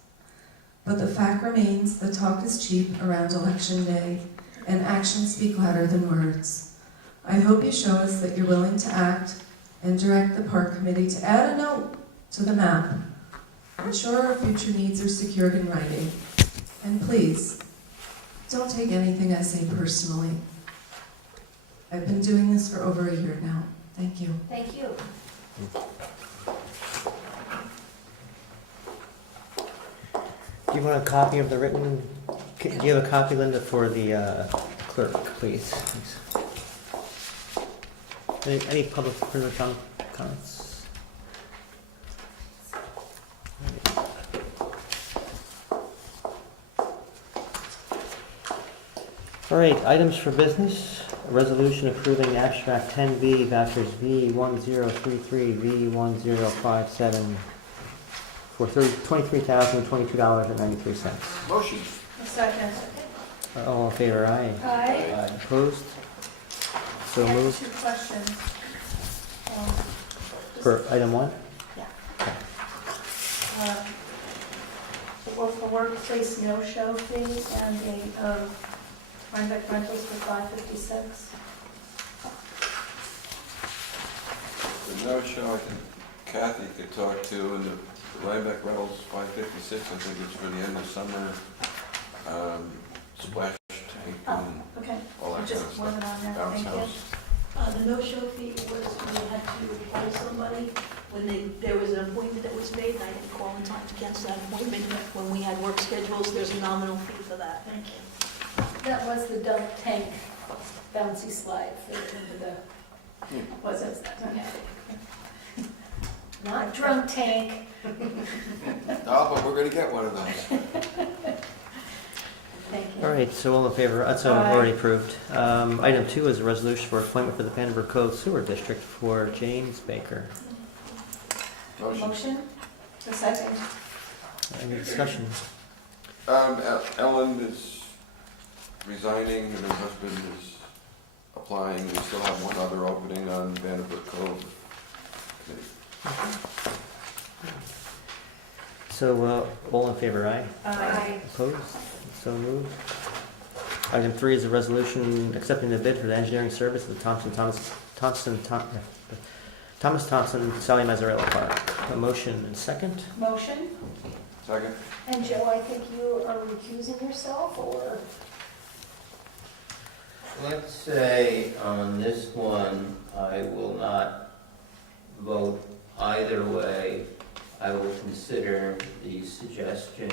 But the fact remains that talk is cheap around Election Day, and actions speak louder than words. I hope you show us that you're willing to act and direct the park committee to add a note to the map. Ensure our future needs are secured in writing. And please, don't take anything I say personally. I've been doing this for over a year now. Thank you. Thank you. Do you want a copy of the written, do you have a copy, Linda, for the clerk, please? Any public comments? All right, items for business. A resolution approving abstract 10B vouchers V1033, V1057 for $23,022.93. Motion. A second. All in favor, aye. Aye. Opposed? So I have moved. 2 questions. For item 1? For workplace no-show fee and a Rhinebeck rentals for $556. The no-show, I think Kathy could talk to, and the Rhinebeck Reynolds 556, I think it's for the end of summer, splash tank and Okay, all that kind of just wasn't stuff. on there, Bounce thank you. house. The no-show fee was when they had to call somebody, when there was an appointment that was made, and I had to call in time to cancel that appointment. When we had work schedules, there's a nominal fee for that. Thank you. That was the dump tank bouncy slide for into the, Was it? Okay. not drunk tank. Oh, but we're gonna get one of those. Thank you. All right, so all in favor, that's already approved. Item 2 is a resolution for appointment for the Vandenberg Cove Sewer District for James Baker. Motion. Motion? A second. Any discussion? Ellen is resigning, and her husband is applying. We still have one other opening on Vandenberg Cove committee. So all in favor, aye. Aye. Opposed? So moved. Item 3 is a resolution accepting the bid for the engineering service of the Thomas Thompson Sally Mazzarella Park. a motion and second. Motion, Second? and Joe, I think you are recusing yourself, or? Let's say on this one, I will not vote either way. I will consider the suggestion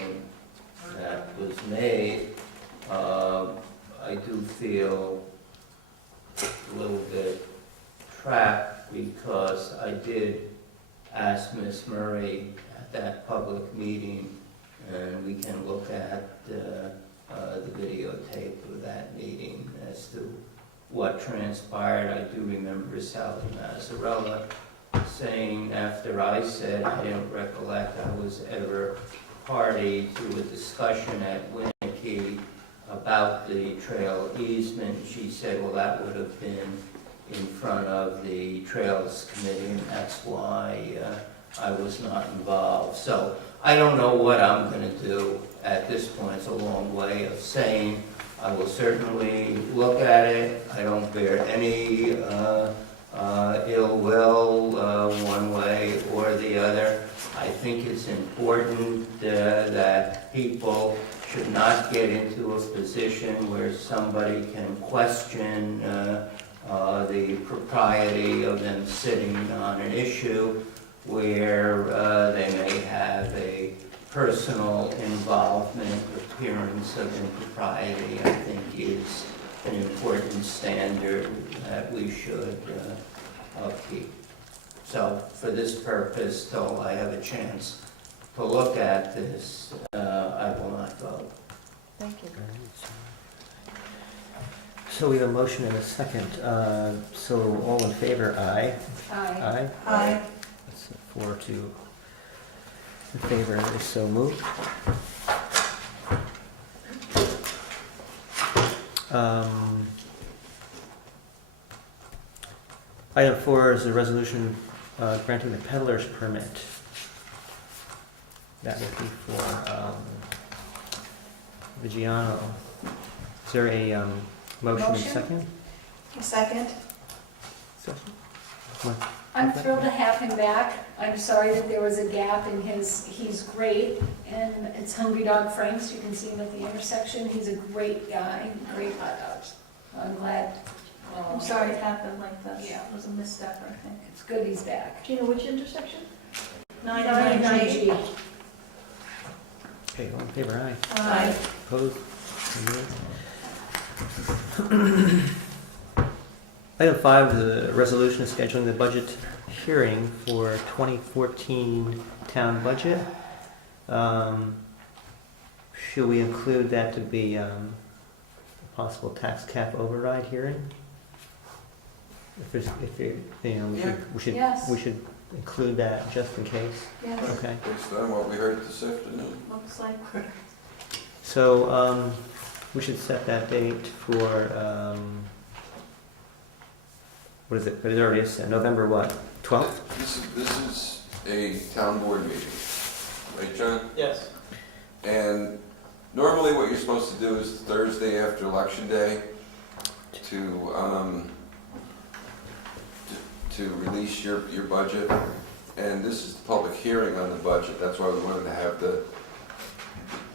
that was made. I do feel a little bit trapped because I did ask Ms. Murray at that public meeting, and we can look at the videotape of that meeting as to what transpired. I do remember Sally Mazzarella saying after I said I didn't recollect I was ever party to a discussion at Winnicke about the trail easement. She said, well, that would have been in front of the Trails Committee, and that's why I was not involved. So I don't know what I'm going to do at this point. It's a long way of saying I will certainly look at it. I don't bear any ill will one way or the other. I think it's important that people should not get into a position where somebody can question the propriety of them sitting on an issue where they may have a personal involvement. Appearance of impropriety, I think, is an important standard that we should upkeep. So for this purpose, till I have a chance to look at this, I will not vote. Thank you. So we have a motion and a second. So all in favor, aye. Aye. Aye. Aye. That's 4-2 in favor, is so moved. Item 4 is a resolution granting the peddler's permit. That would be for Vigiano. Is there a motion and Motion? second? Second? I'm thrilled to have him back. I'm sorry that there was a gap in he's great, and it's Hungry Dog Frank's, you can see him at the intersection. He's a great guy, great hot dogs. I'm glad. I'm sorry it happened like this. Yeah. It was a misstep, I think. It's good he's back. Do you know which intersection? 99G. Okay, all in favor, aye. Aye. Opposed? So moved. Item 5 is a resolution scheduling the budget hearing for 2014 town budget. Should we include that to be a possible tax cap override hearing? Yes. We should include that just in case. Yes, Okay. Based on what we heard this afternoon. looks like. So we should set that date for what is it? But it already is set. November what? 12th? This is a town board meeting, right, John? Yes. And normally what you're supposed to do is Thursday after Election Day to release your budget. And this is the public hearing on the budget. That's why we wanted to have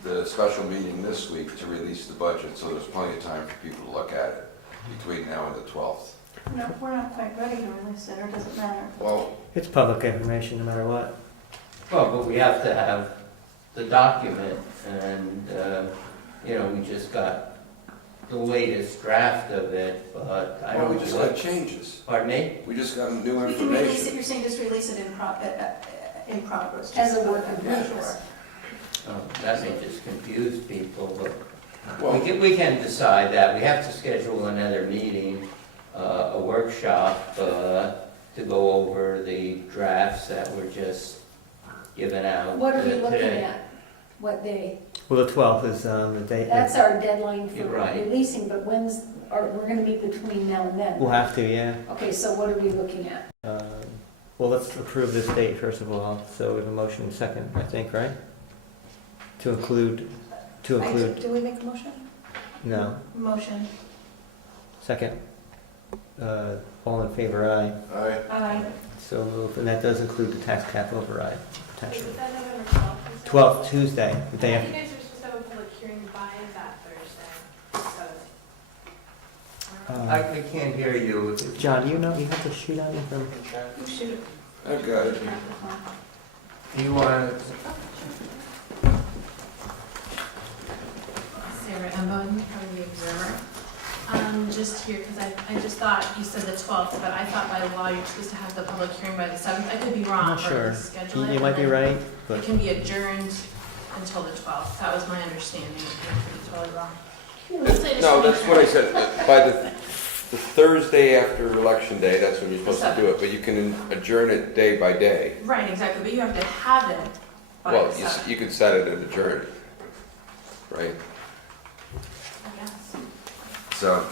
the special meeting this week to release the budget, so there's plenty of time for people to look at it between now and the 12th. No, we're not quite ready to release it, or does it matter? Well, It's public information no matter what. Well, but we have to have the document, and, we just got the latest draft of it, but I don't we know just got what... changes. Pardon me? We just got new You can release it, information. you're saying just release it in progress. As just a work in yeah, progress. sure. That may just confuse people, but Well, we can decide that. We have to schedule another meeting, a workshop, to go over the drafts that were just given out What are we looking today. at? What day? Well, the 12th is the date. That's our deadline for You're right. releasing, but we're gonna meet between now and then. We'll have to, yeah. Okay, so what are we looking at? Well, let's approve this date first of all. So we have a motion second, I think, right? To include, Do we make a motion? no, Motion. second. All in favor, aye. All right. So moved, and that does include the tax cap override potential. Was that November 12th? 12th, Tuesday, the day You after. guys are supposed to have a public hearing by that Thursday, so. I can't hear you. John, do you know, you have the sheet on you from? You should I've got it. Do you want to? Sarah Embone from the Observer. Just here, because I just thought you said the 12th, but I thought by law you're supposed to have the public hearing by the 7th. I could be wrong, I'm not but sure. schedule it. You might be and then right, It but can be adjourned until the 12th. That was my understanding. I could be totally wrong. No, that's what I said, by the Thursday after election day, that's when you're supposed to do it, but you can adjourn it day by day. Right, exactly, but you have to have it by Well, the 7th. you could set it and adjourn it, right? I guess. So,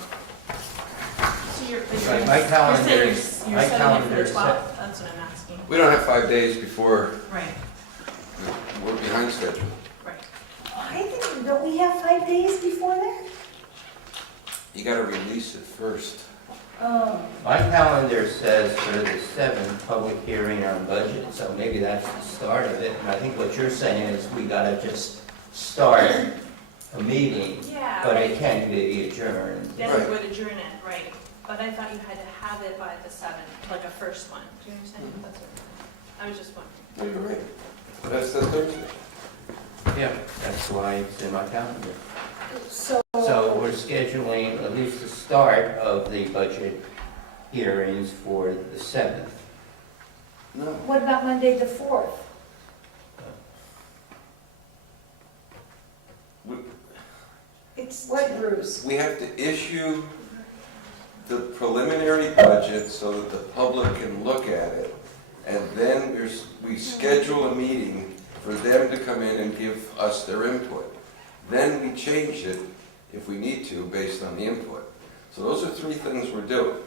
So you're, but Right, you're, my you're calendar saying you're is- setting my it for calendar the is 12th? That's what I'm asking. we don't have 5 days before, Right, we're behind schedule. right. I think, don't we have 5 days before that? You gotta release it first. Oh, My calendar says for the 7th, public hearing on budget, so maybe that's the start of it. And I think what you're saying is we gotta just start a meeting, Yeah, but right. it can be adjourned. Then Right. we would adjourn it, right. But I thought you had to have it by the 7th, like a first one. Do you understand? That's what, I was just wondering. No, you're right. That's the Thursday. Yeah, that's why it's in my calendar. so. So we're scheduling at least the start of the budget hearings for the 7th. No. What about Monday the 4th? It's, What, Bruce? We have to issue the preliminary budget so that the public can look at it. And then we schedule a meeting for them to come in and give us their input. Then we change it if we need to based on the input. So those are 3 things we're doing.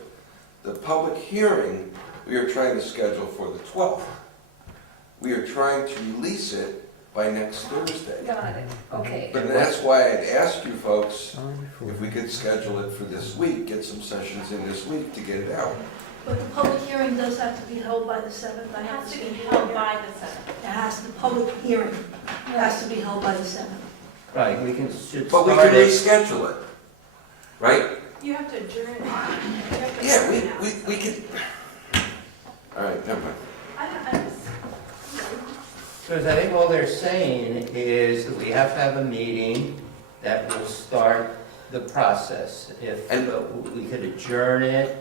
The public hearing, we are trying to schedule for the 12th. We are trying to release it by next Thursday. Got it, okay. But that's why I'd asked you folks if we could schedule it for this week, get some sessions in this week to get it out. But the public hearing does have to be held by the 7th. I It have has to to be be held by the 7th. It has, the public hearing has to be held by the 7th. Right, we should But we start can it. reschedule it, right? You have to adjourn it. You have to Yeah, adjourn it. we could. All right, never mind. I just, Because I think all they're saying is that we have to have a meeting that will start the process. If And- we could adjourn it,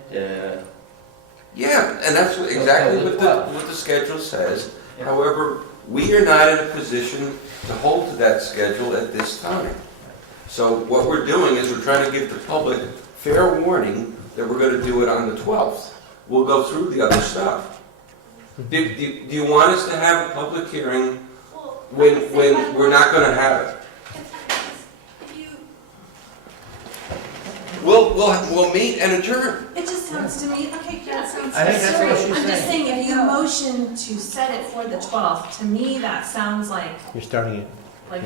Yeah, and that's exactly what the schedule says. However, we are not in a position to hold to that schedule at this time. So what we're doing is we're trying to give the public fair warning that we're going to do it on the 12th. We'll go through the other stuff. Do you want us to have a public hearing well, when we're not going to have it? if you, We'll meet and adjourn. it just sounds to me, okay, yeah, it sounds. I think that's what she's I'm just saying. saying, if you motion to set it for the 12th, to me, that sounds like you're starting it.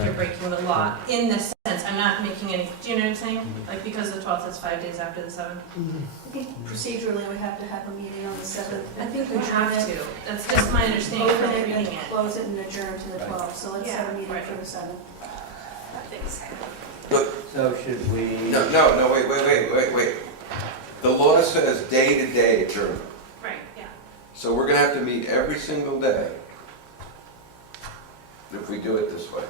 you're breaking the law, in the sense, I'm not making any, do you know what I'm saying? Like, because the 12th is 5 days after the 7th. I think procedurally, we have to have a meeting on the 7th. I think we have to, that's just my understanding Open from it reading and it. close it and adjourn to the 12th, so let's Yeah, have a meeting right. for the 7th. so should we? No, wait. The law says day-to-day adjournment. Right, yeah. So we're going to have to meet every single day if we do it this way.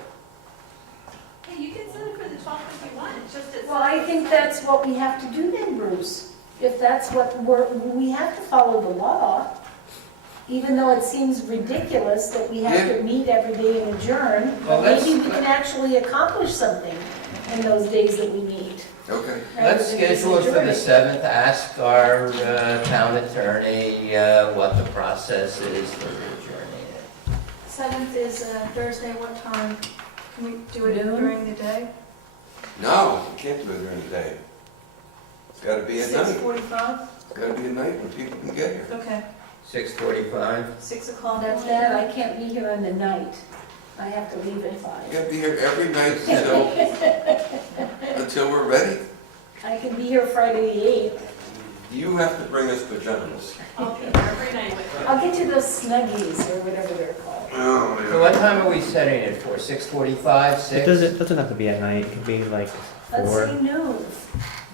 Hey, you can set it for the 12th if you want, it's just it's. Well, I think that's what we have to do then, Bruce. If that's what we have to follow the law, even though it seems ridiculous that we have to meet every day and adjourn. Well, But maybe we can actually accomplish something in those days that we meet. Okay. Let's rather than just schedule it for the adjourning. 7th, ask our town attorney what the process is for adjourning it. 7th is Thursday, what time? Can we do it Noon? during the day? No, you can't do it during the day. It's got to be at night. 6:45? It's got to be at night when people can get here. Okay, 6:45? 6 o'clock. That's that, I can't be here in the night. I have to leave at You 5. got to be here every night until we're ready. I can be here Friday the 8th. You have to bring us pajamas. Okay, every night. I'll get you those Snuggies or whatever they're called. Oh, So what time are we setting it for? 6:45, 6? It doesn't have to be at night, it could be like Let's 4, say noon.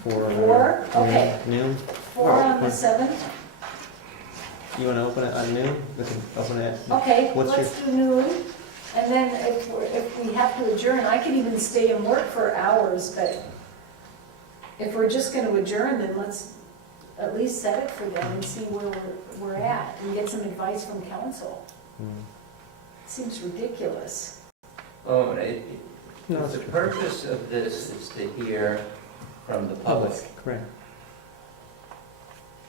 4. 4? Okay. Noon. 4 on the 7th? You wanna open it on noon? We can open it. Okay, What's let's do noon. And then if we have to adjourn, I could even stay and work for hours, but if we're just gonna adjourn, then let's at least set it for them and see where we're at and get some advice from council. Hmm. Seems ridiculous. Oh, No, the purpose of this is to hear from the public. Correct.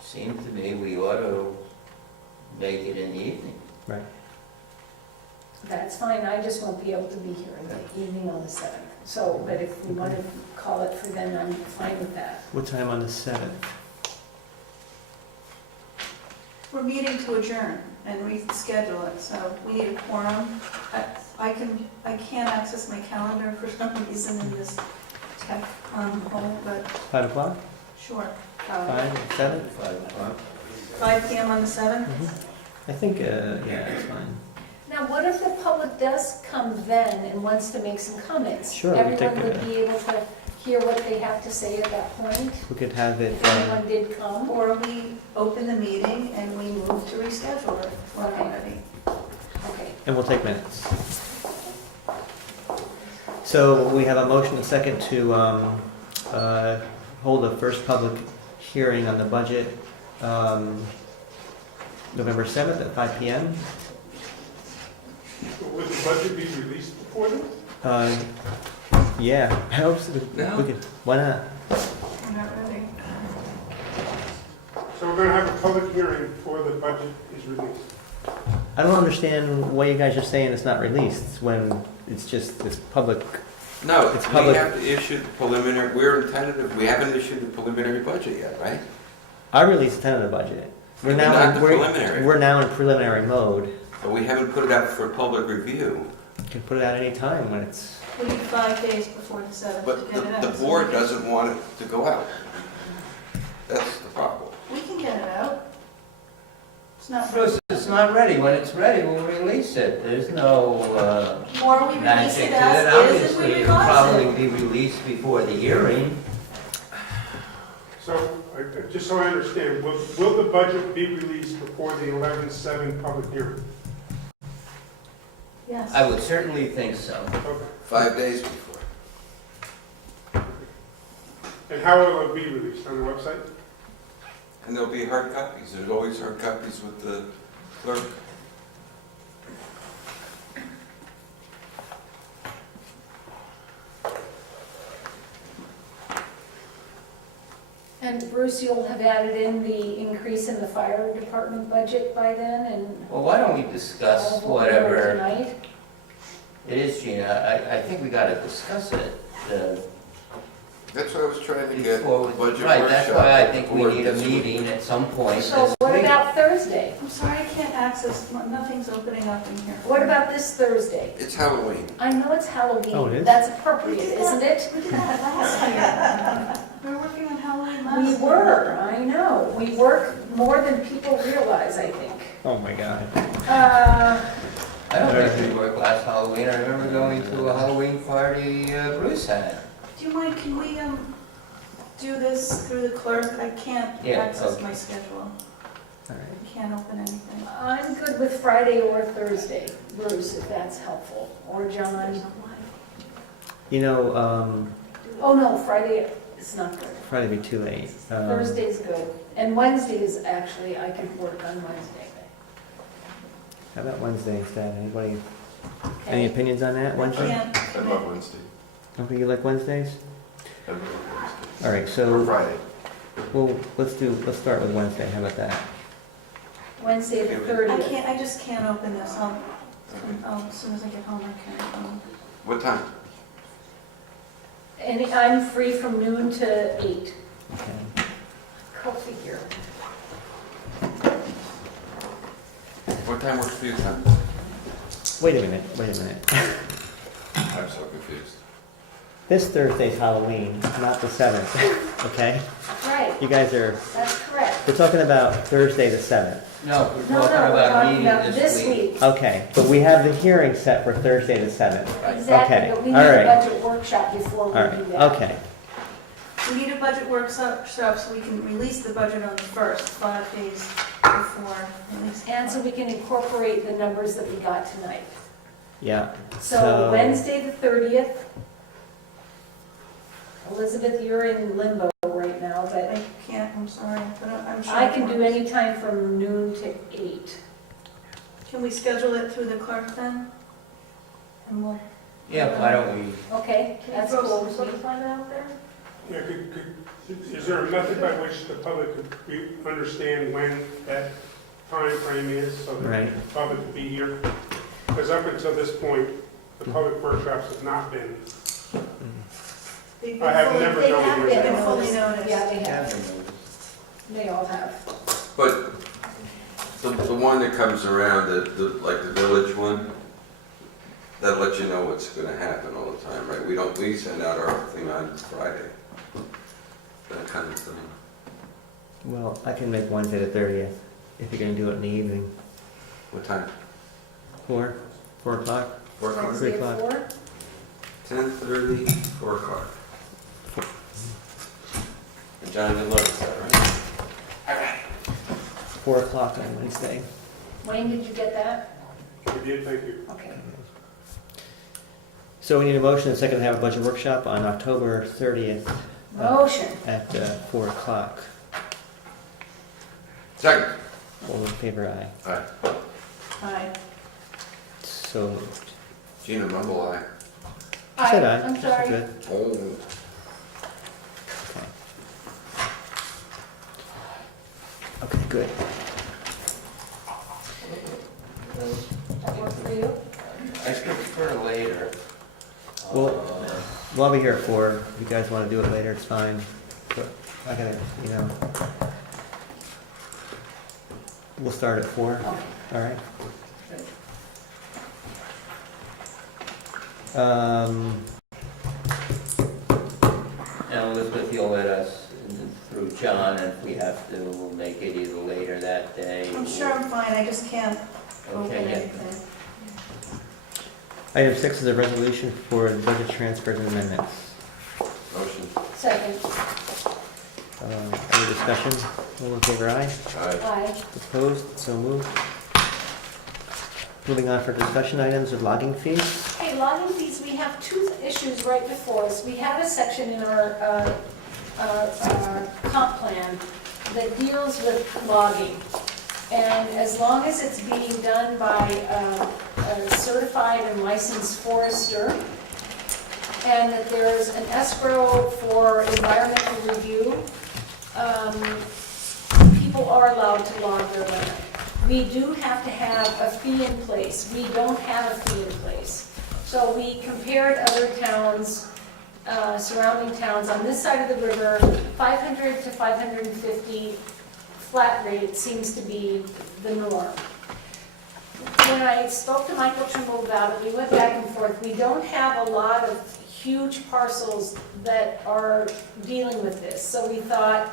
Seems to me we ought to make it in the evening. Right. That's fine, I just won't be able to be here in the evening on the 7th. So, but if we want to call it for then, I'm fine with that. What time on the 7th? We're meeting to adjourn and reschedule it, so we need a quorum. I can't access my calendar for some reason in this tech hole, but 5 o'clock? sure. 5, 7? 5 o'clock. 5 PM on the 7th? I think, yeah, that's fine. Now, what if the public does come then and wants to make some comments? Sure, we take Everyone would a- be able to hear what they have to say at that point, We could have it, if anyone did come. Or we open the meeting and we move to reschedule it when we're ready. Okay. and we'll take minutes. So we have a motion, a second, to hold the first public hearing on the budget November 7th at 5 PM. Would the budget be released before this? Yeah, I hope so. No. We could, why not? We're not ready. So we're gonna have a public hearing before the budget is released. I don't understand why you guys are saying it's not released when it's public. No, It's we public. have to issue the preliminary, we're in tentative, we haven't issued the preliminary budget yet, right? I released a tentative budget. We're Not now, the we're, preliminary. we're now in preliminary mode. But we haven't put it out for public review. You can put it out any time when it's, We need 5 days before the 7th to But get it out. the board doesn't want it to go out. That's the problem. We can get it out. It's not, Bruce, it's not ready. When it's ready, we'll release it. There's no or we release magic it to it. as is and Obviously, we it'll revise probably it. be released before the hearing. So, just so I understand, will the budget be released before the 11/7 public hearing? Yes. I would certainly think so. Okay. 5 days before. And how will it be released, on the website? And there'll be hard copies. There's always hard copies with the clerk. And Bruce, you'll have added in the increase in the fire department budget by then and Well, why don't we all discuss of what we heard whatever tonight? it is, Gina? I think we got to discuss it. That's what I was trying to get, Before we- budget Right, that's workshop why I with think the we board need a this week. meeting at some point So this what week. about Thursday? I'm sorry I can't access, nothing's opening up in here. What about this Thursday? It's Halloween. I know it's Halloween. Oh, it is? That's appropriate, isn't it? We did that last year. We were working on Halloween last year. We were, I know. We work more than people realize, I think. oh my God. I don't think we worked last Halloween. I remember going to a Halloween party Bruce had. Do you mind, can we do this through the clerk? I can't Yeah, access okay. my schedule. All right. I can't open anything. I'm good with Friday or Thursday, Bruce, if that's helpful. Or John. You know, Oh, no, Friday is not good. Friday be too late. Thursday's good. And Wednesdays, actually, I could work on Wednesday. How about Wednesday instead? Anybody, any Okay? opinions on that? I Wednesday? can't I commit. love Wednesday. Okay, you like Wednesdays? I love Wednesday. All right, Or so, Friday. well, let's start with Wednesday. How about that? Wednesday the Okay. 30th. I just can't open this. As soon as I get home, I can. What time? And I'm free from noon to 8. Okay. Go figure. What time works for you, Tom? Wait a minute. I'm so confused. This Thursday's Halloween, not the 7th, okay? Right, You guys are, that's correct. We're talking about Thursday the 7th. No, we're No, talking no, we're about talking meeting about this this week. week. Okay, but we have the hearing set for Thursday the 7th. Exactly, Okay, but we need all a right. budget workshop before we All do right, that. okay. We need a budget workshop so we can release the budget on the 1st, 5 days before. And so we can incorporate the numbers that we got tonight. Yeah. So Wednesday, the 30th. Elizabeth, you're in limbo right now, but I can't, I'm sorry, but I'm sure. I can do any time from noon to 8. Can we schedule it through the clerk then? And we'll. Yeah, why don't we, Okay, that's cool. out there? Yeah, is there a method by which the public could understand when that time frame is, so that Right. the public could be here? Because up until this point, the public workshops have not been. I have never They known have where been that fully noticed. Yeah, they have have. the notice? They all have. But the one that comes around, like the village one, that lets you know what's gonna happen all the time, right? We send out our thing on Friday, that kind of thing. Well, I can make Wednesday the 30th, if you're gonna do it in the evening. What time? 4 o'clock? 4 o'clock? Wednesday at o'clock. 4? 10:30, 4 o'clock. And John did notice that, right? 4 o'clock on Wednesday. Wayne, did you get that? I did, thank you. Okay. So we need a motion and a second to have a budget workshop on October 30th Motion. at 4 o'clock. Second. All in favor, aye. Aye. Aye. So moved. Gina Mumble, aye. I said aye. I'm sorry. Good. Oh. Okay, good. That work for you? I prefer later. Well- Uh, Well, I'll be here at 4. If you guys want to do it later, it's fine. But I gotta, we'll start at 4. Okay. All right. Now, Elizabeth, you'll let us, through John, if we have to, we'll make it either later that day. I'm sure I'm fine, I just can't open Okay, yeah. anything. Item 6 is a resolution for budget transfers and amendments. Motion. Second. Any discussion? All in favor, aye. Aye. Aye. Opposed? So moved. Moving on for discussion items with logging fees. Okay, logging fees, we have two issues right before us. We have a section in our comp plan that deals with logging. And as long as it's being done by a certified and licensed forester, and that there's an escrow for environmental review, people are allowed to log their land. We do have to have a fee in place. We don't have a fee in place. So we compared other towns, surrounding towns on this side of the river, 500 to 550 flat rate seems to be the norm. When I spoke to Michael Trimble about it, we went back and forth. We don't have a lot of huge parcels that are dealing with this. So we thought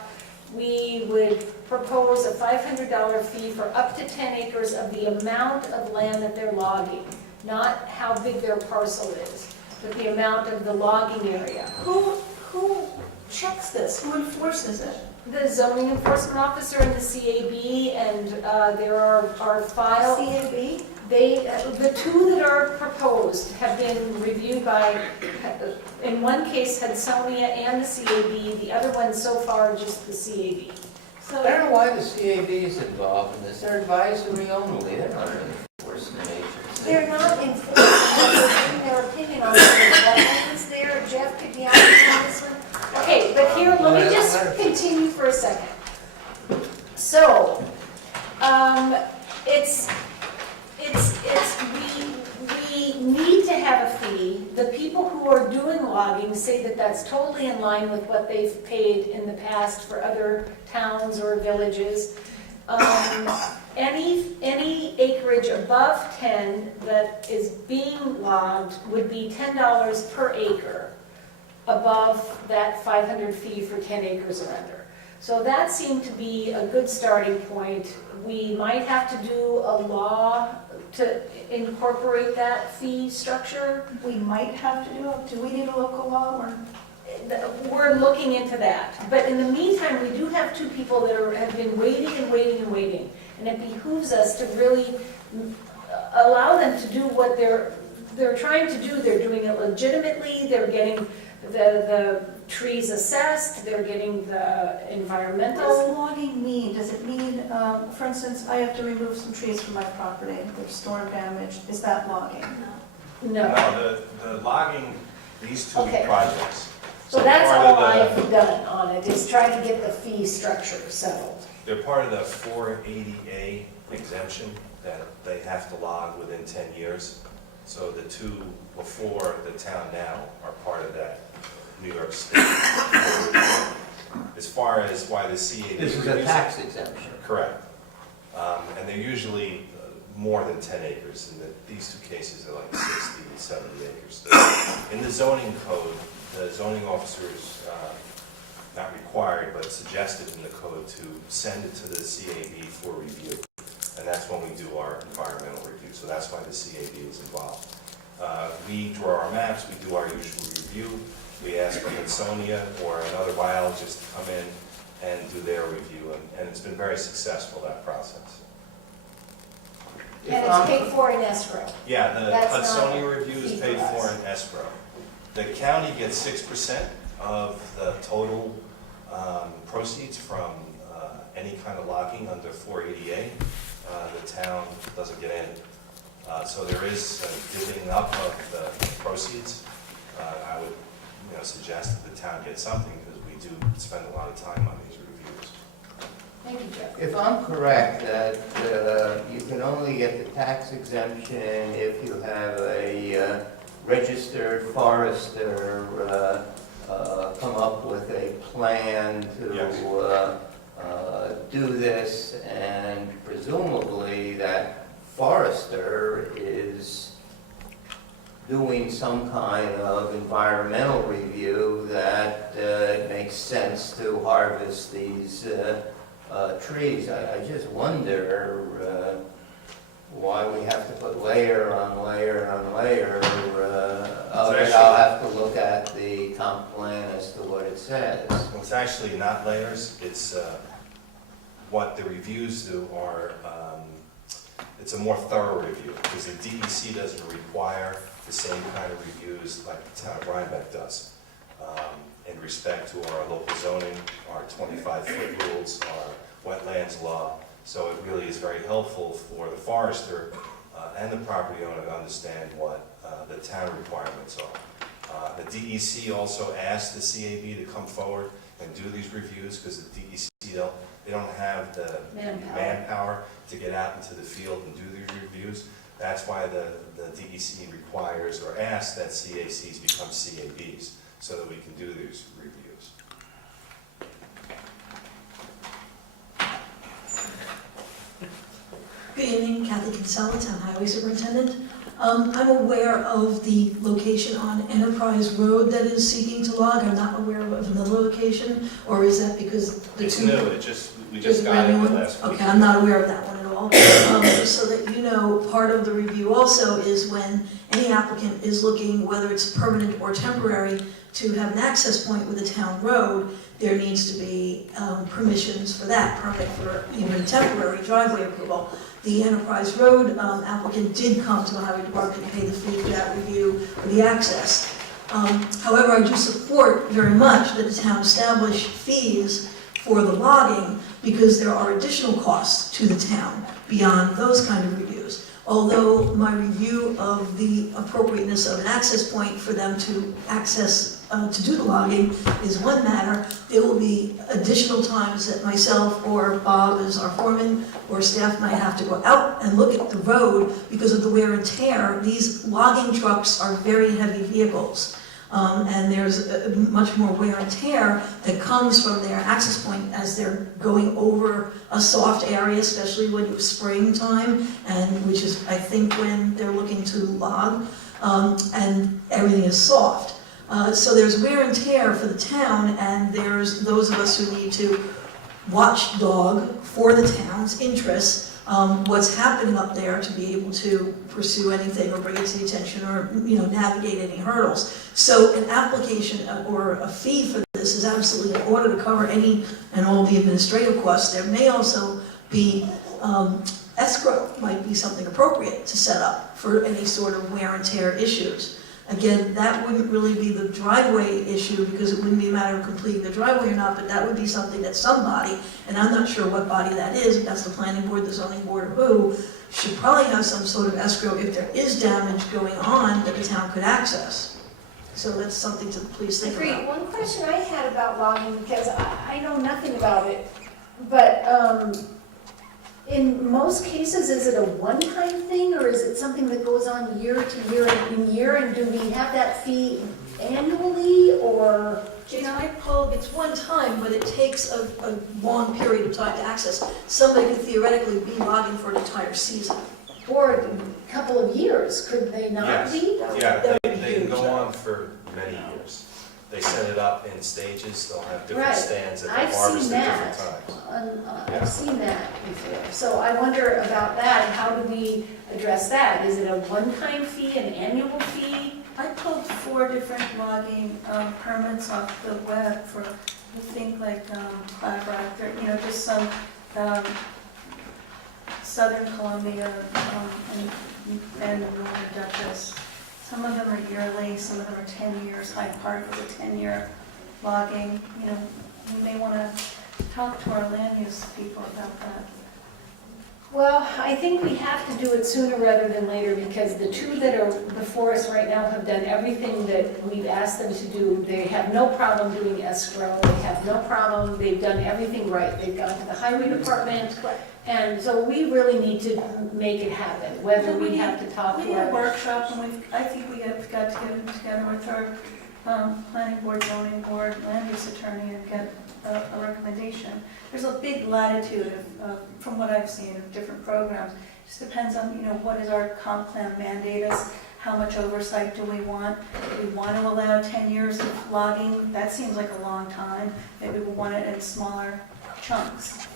we would propose a $500 fee for up to 10 acres of the amount of land that they're logging, not how big their parcel is, but the amount of the logging area. Who checks this? Who enforces it? The zoning enforcement officer and the CAB, and there are files. CAB? The two that are proposed have been reviewed by, in one case, Hudsonia and the CAB, the other one so far just the CAB. I don't know why the CAB is involved in this. They're advisory only. They're not an enforcement agency. They're not enforcing, they're giving their opinion on whether is there. Jeff, could you answer this one? Okay, but here, let me just continue for a second. So, we need to have a fee. The people who are doing logging say that that's totally in line with what they've paid in the past for other towns or villages. Any acreage above 10 that is being logged would be $10 per acre above that 500 fee for 10 acres or under. So that seemed to be a good starting point. We might have to do a law to incorporate that fee structure. We might have to do we need a local law or? We're looking into that. But in the meantime, we do have two people that have been waiting and waiting and waiting. And it behooves us to really allow them to do what they're trying to do. They're doing it legitimately. They're getting the trees assessed. They're getting the What environmental. does logging mean? Does it mean, for instance, I have to remove some trees from my property, there's storm damage, is that logging? No. No, the logging, these two Okay. projects. So that's part all of the- I've done on it, is try to get the fee structure settled. They're part of the 480A exemption that they have to log within 10 years. So the two before the town now are part of that New York State. As far as why the CAB. This is a reviews it- tax exemption. Correct. And they're usually more than 10 acres, and these two cases are like 60 and 70 acres. In the zoning code, the zoning officers, not required, but suggested in the code to send it to the CAB for review. And that's when we do our environmental review, so that's why the CAB is involved. We draw our maps, we do our usual review, we ask Smithsonian or another biologist to come in and do their review, and it's been very successful, that process. And it's paid for in escrow. Yeah, the That's not Hudsonia review is fee paid for for us. in escrow. The county gets 6% of the total proceeds from any kind of logging under 480A. The town doesn't get any. So there is a divvying up of the proceeds. I would suggest that the town get something, because we do spend a lot of time on these reviews. Thank you, Jeff. If I'm correct, that you can only get the tax exemption if you have a registered forester come up with a plan to Yes. do this, and presumably that forester is doing some kind of environmental review that it makes sense to harvest these trees. I just wonder why we have to put layer on layer on layer of it. I'll have to look at the comp plan as to what it says. Well, it's actually not layers, it's what the reviews do are, it's a more thorough review, because the DEC doesn't require the same kind of reviews like the town of Rhinebeck does, in respect to our local zoning, our 25-foot rules, our wetlands law. So it really is very helpful for the forester and the property owner to understand what the town requirements are. The DEC also asked the CAB to come forward and do these reviews, because the DEC they don't have the manpower to get out into the field and do these reviews. That's why the DEC requires or asks that CACs become CABs, so that we can do these reviews. Good evening, Kathy Kinsella, Town Highway Superintendent. I'm aware of the location on Enterprise Road that is seeking to log. I'm not aware of another location, or is that because the It's two? new, we just got it brand new last week. Okay, I'm not aware of that one at all. So that you know, part of the review also is when any applicant is looking, whether it's permanent or temporary, to have an access point with a town road, there needs to be permissions for that, permit for even temporary driveway approval. The Enterprise Road applicant did come to the Highway Department and pay the fee for that review for the access. However, I do support very much that the town establish fees for the logging, because there are additional costs to the town beyond those kind of reviews. Although my review of the appropriateness of an access point for them to access, to do the logging is one matter, there will be additional times that myself or Bob as our foreman or staff might have to go out and look at the road because of the wear and tear. These logging trucks are very heavy vehicles. And there's much more wear and tear that comes from their access point as they're going over a soft area, especially when it's springtime, and which is, I think, when they're looking to log, and everything is soft. So there's wear and tear for the town, and there's those of us who need to watchdog for the town's interests, what's happening up there to be able to pursue anything or bring it to the attention or, navigate any hurdles. So an application or a fee for this is absolutely in order to cover any and all the administrative costs. There may also be escrow might be something appropriate to set up for any sort of wear and tear issues. Again, that wouldn't really be the driveway issue because it wouldn't be a matter of completing the driveway or not, but that would be something that somebody, and I'm not sure what body that is, if that's the planning board, the zoning board, or who, should probably have some sort of escrow if there is damage going on that the town could access. So that's something to please think Agreed. about. One question I had about logging, because I know nothing about it, but in most cases, is it a one-time thing, or is it something that goes on year to year and year, and do we have that fee annually, or? It's one time, but it takes a long period of time to access. Somebody could theoretically be logging for an entire season. Or a couple of years, could they not Yes. be? Yeah, they can go on for many years. They set it up in stages, they'll have different Right. stands that I've they harvest seen at different that. times. I've seen that before. So I wonder about that, and how do we address that? Is it a one-time fee, an annual fee? I pulled 4 different logging permits off the web for, I think, like Clav Rock, just some Southern Columbia and Northern Dutchess. Some of them are yearly, some of them are 10 years. Hyde Park is a 10-year logging. We may want to talk to our land use people about that. Well, I think we have to do it sooner rather than later, because the 2 that are before us right now have done everything that we've asked them to do. They have no problem doing escrow, they have no problem, they've done everything right. They've gone to the highway department, and so we really need to make it happen, whether we have to talk We to need a our... workshop, and I think we have got to get together with our planning board, zoning board, land use attorney, and get a recommendation. There's a big latitude from what I've seen of different programs. It just depends on, what is our comp plan mandate us, how much oversight do we want? Do we want to allow 10 years of logging? That seems like a long time. Maybe we want it in smaller chunks.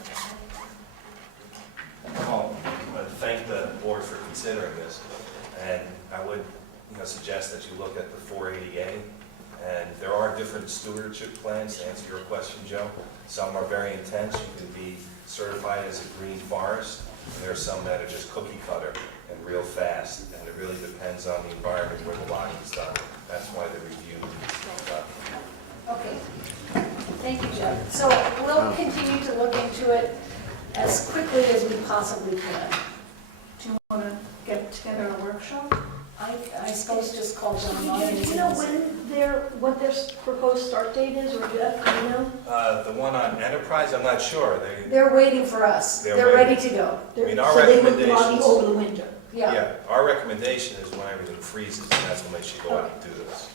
Well, I want to thank the board for considering this, and I would suggest that you look at the 480A, and there are different stewardship plans, to answer your question, Joe. Some are very intense. You can be certified as a green forest, and there are some that are just cookie cutter and real fast, and it really depends on the environment where the logging is done. That's why the review is done. Okay, thank you, Joe. So we'll continue to look into it as quickly as we possibly can. Do you want to get together a workshop? I suppose just call John. Do you know what their proposed start date is, or Jeff, do you know? The one on Enterprise, I'm not sure. They're waiting for us. They're They're ready waiting. to go. I mean, our So they would be logging recommendations. over the winter. Yeah. Our recommendation is when everything freezes, and that's when they should go out and do this.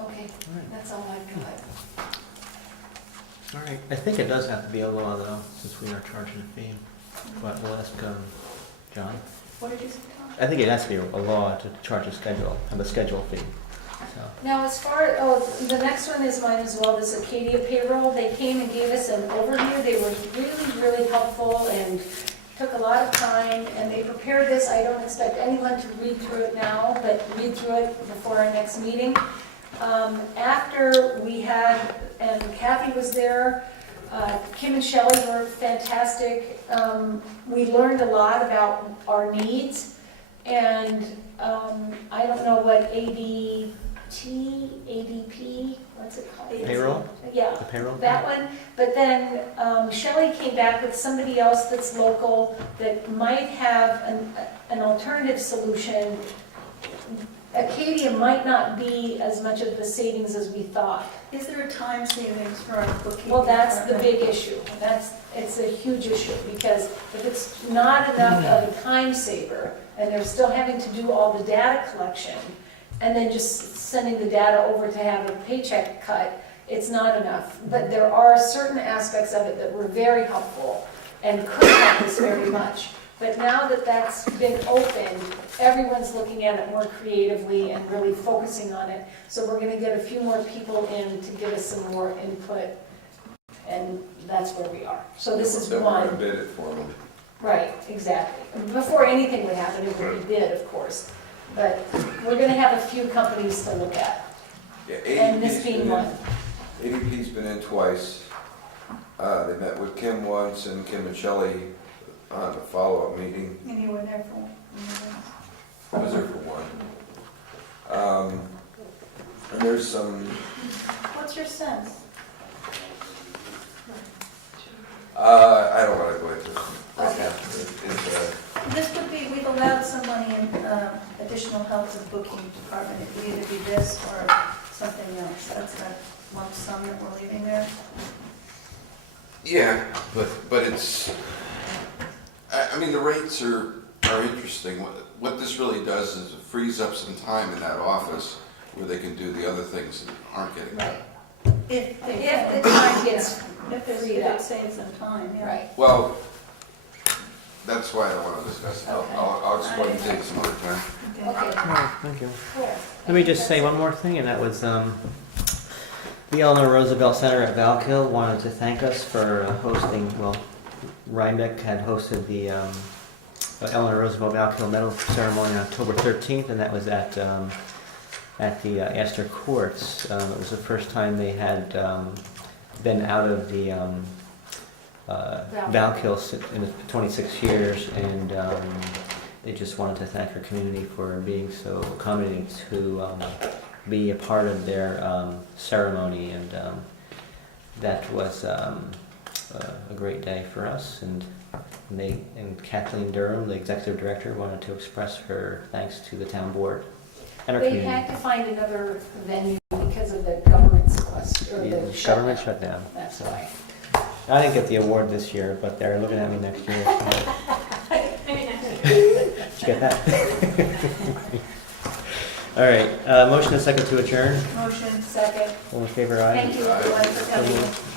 Okay, that's all I've got. All right, I think it does have to be a law though, since we are charging a fee. But we'll ask John. What did you say, Tom? I think it has to be a law to charge a schedule, have a schedule fee. So, Now, as far, the next one is mine as well, this Acadia payroll. They came and gave us an overview. They were really, really helpful and took a lot of time, and they prepared this. I don't expect anyone to read through it now, but read through it before our next meeting. After we had, and Kathy was there, Kim and Shelley were fantastic. We learned a lot about our needs, and I don't know what ADP, what's it called? Payroll? Yeah, the payroll? that one. But then Shelley came back with somebody else that's local that might have an alternative solution. Acadia might not be as much of the savings as we thought. Is there a time savings for our bookkeeping? Well, that's the department? big issue. It's a huge issue, because if it's not enough of a time saver, and they're still having to do all the data collection, and then just sending the data over to have a paycheck cut, it's not enough. But there are certain aspects of it that were very helpful and could help us very much. But now that that's been opened, everyone's looking at it more creatively and really focusing on it. So we're gonna get a few more people in to give us some more input, and that's where we are. So this is Then we're one. gonna bid it for them. Right, exactly. Before anything would happen, it would be bid, of course. But we're gonna have a few companies to look at, Yeah, and this ADP's being been one. in- ADP's been in twice. They met with Kim once and Kim and Shelley on a follow-up meeting. And you were there for one. I was there for one. And there's some, What's your sense? I don't wanna go into it right Okay. now. It's, This would be, we've allowed some money in additional help to the booking department. It could either be this or something else. That's that lump sum that we're leaving there. yeah, but it's, I mean, the rates are interesting. What this really does is it frees up some time in that office where they can do the other things that aren't getting done. If If the time gets If there's, freed if up. it saves them time, yeah. Right. Well, that's why I don't want to discuss it. Okay. I'll explain to you some other time. Okay. Okay, Oh, thank you. cool. Let me just say one more thing, and that was, the Eleanor Roosevelt Center at Valkill wanted to thank us for hosting, well, Rhinebeck had hosted the Eleanor Roosevelt Valkill Medal Ceremony on October 13th, and that was at the Astor Courts. It was the first time they had been out of the Valkill in 26 years, and they just wanted to thank our community for being so accommodating to be a part of their ceremony, and that was a great day for us. And Kathleen Durham, the executive director, wanted to express her thanks to the town board and our They community. had to find another venue because of the government's quest, or The the government shutdown. shutdown. That's why. I didn't get the award this year, but they're looking at me next year. Maybe next week. Did you get that? All right, motion and second to adjourn. Motion. Second. All in favor, aye? Thank you everyone for coming.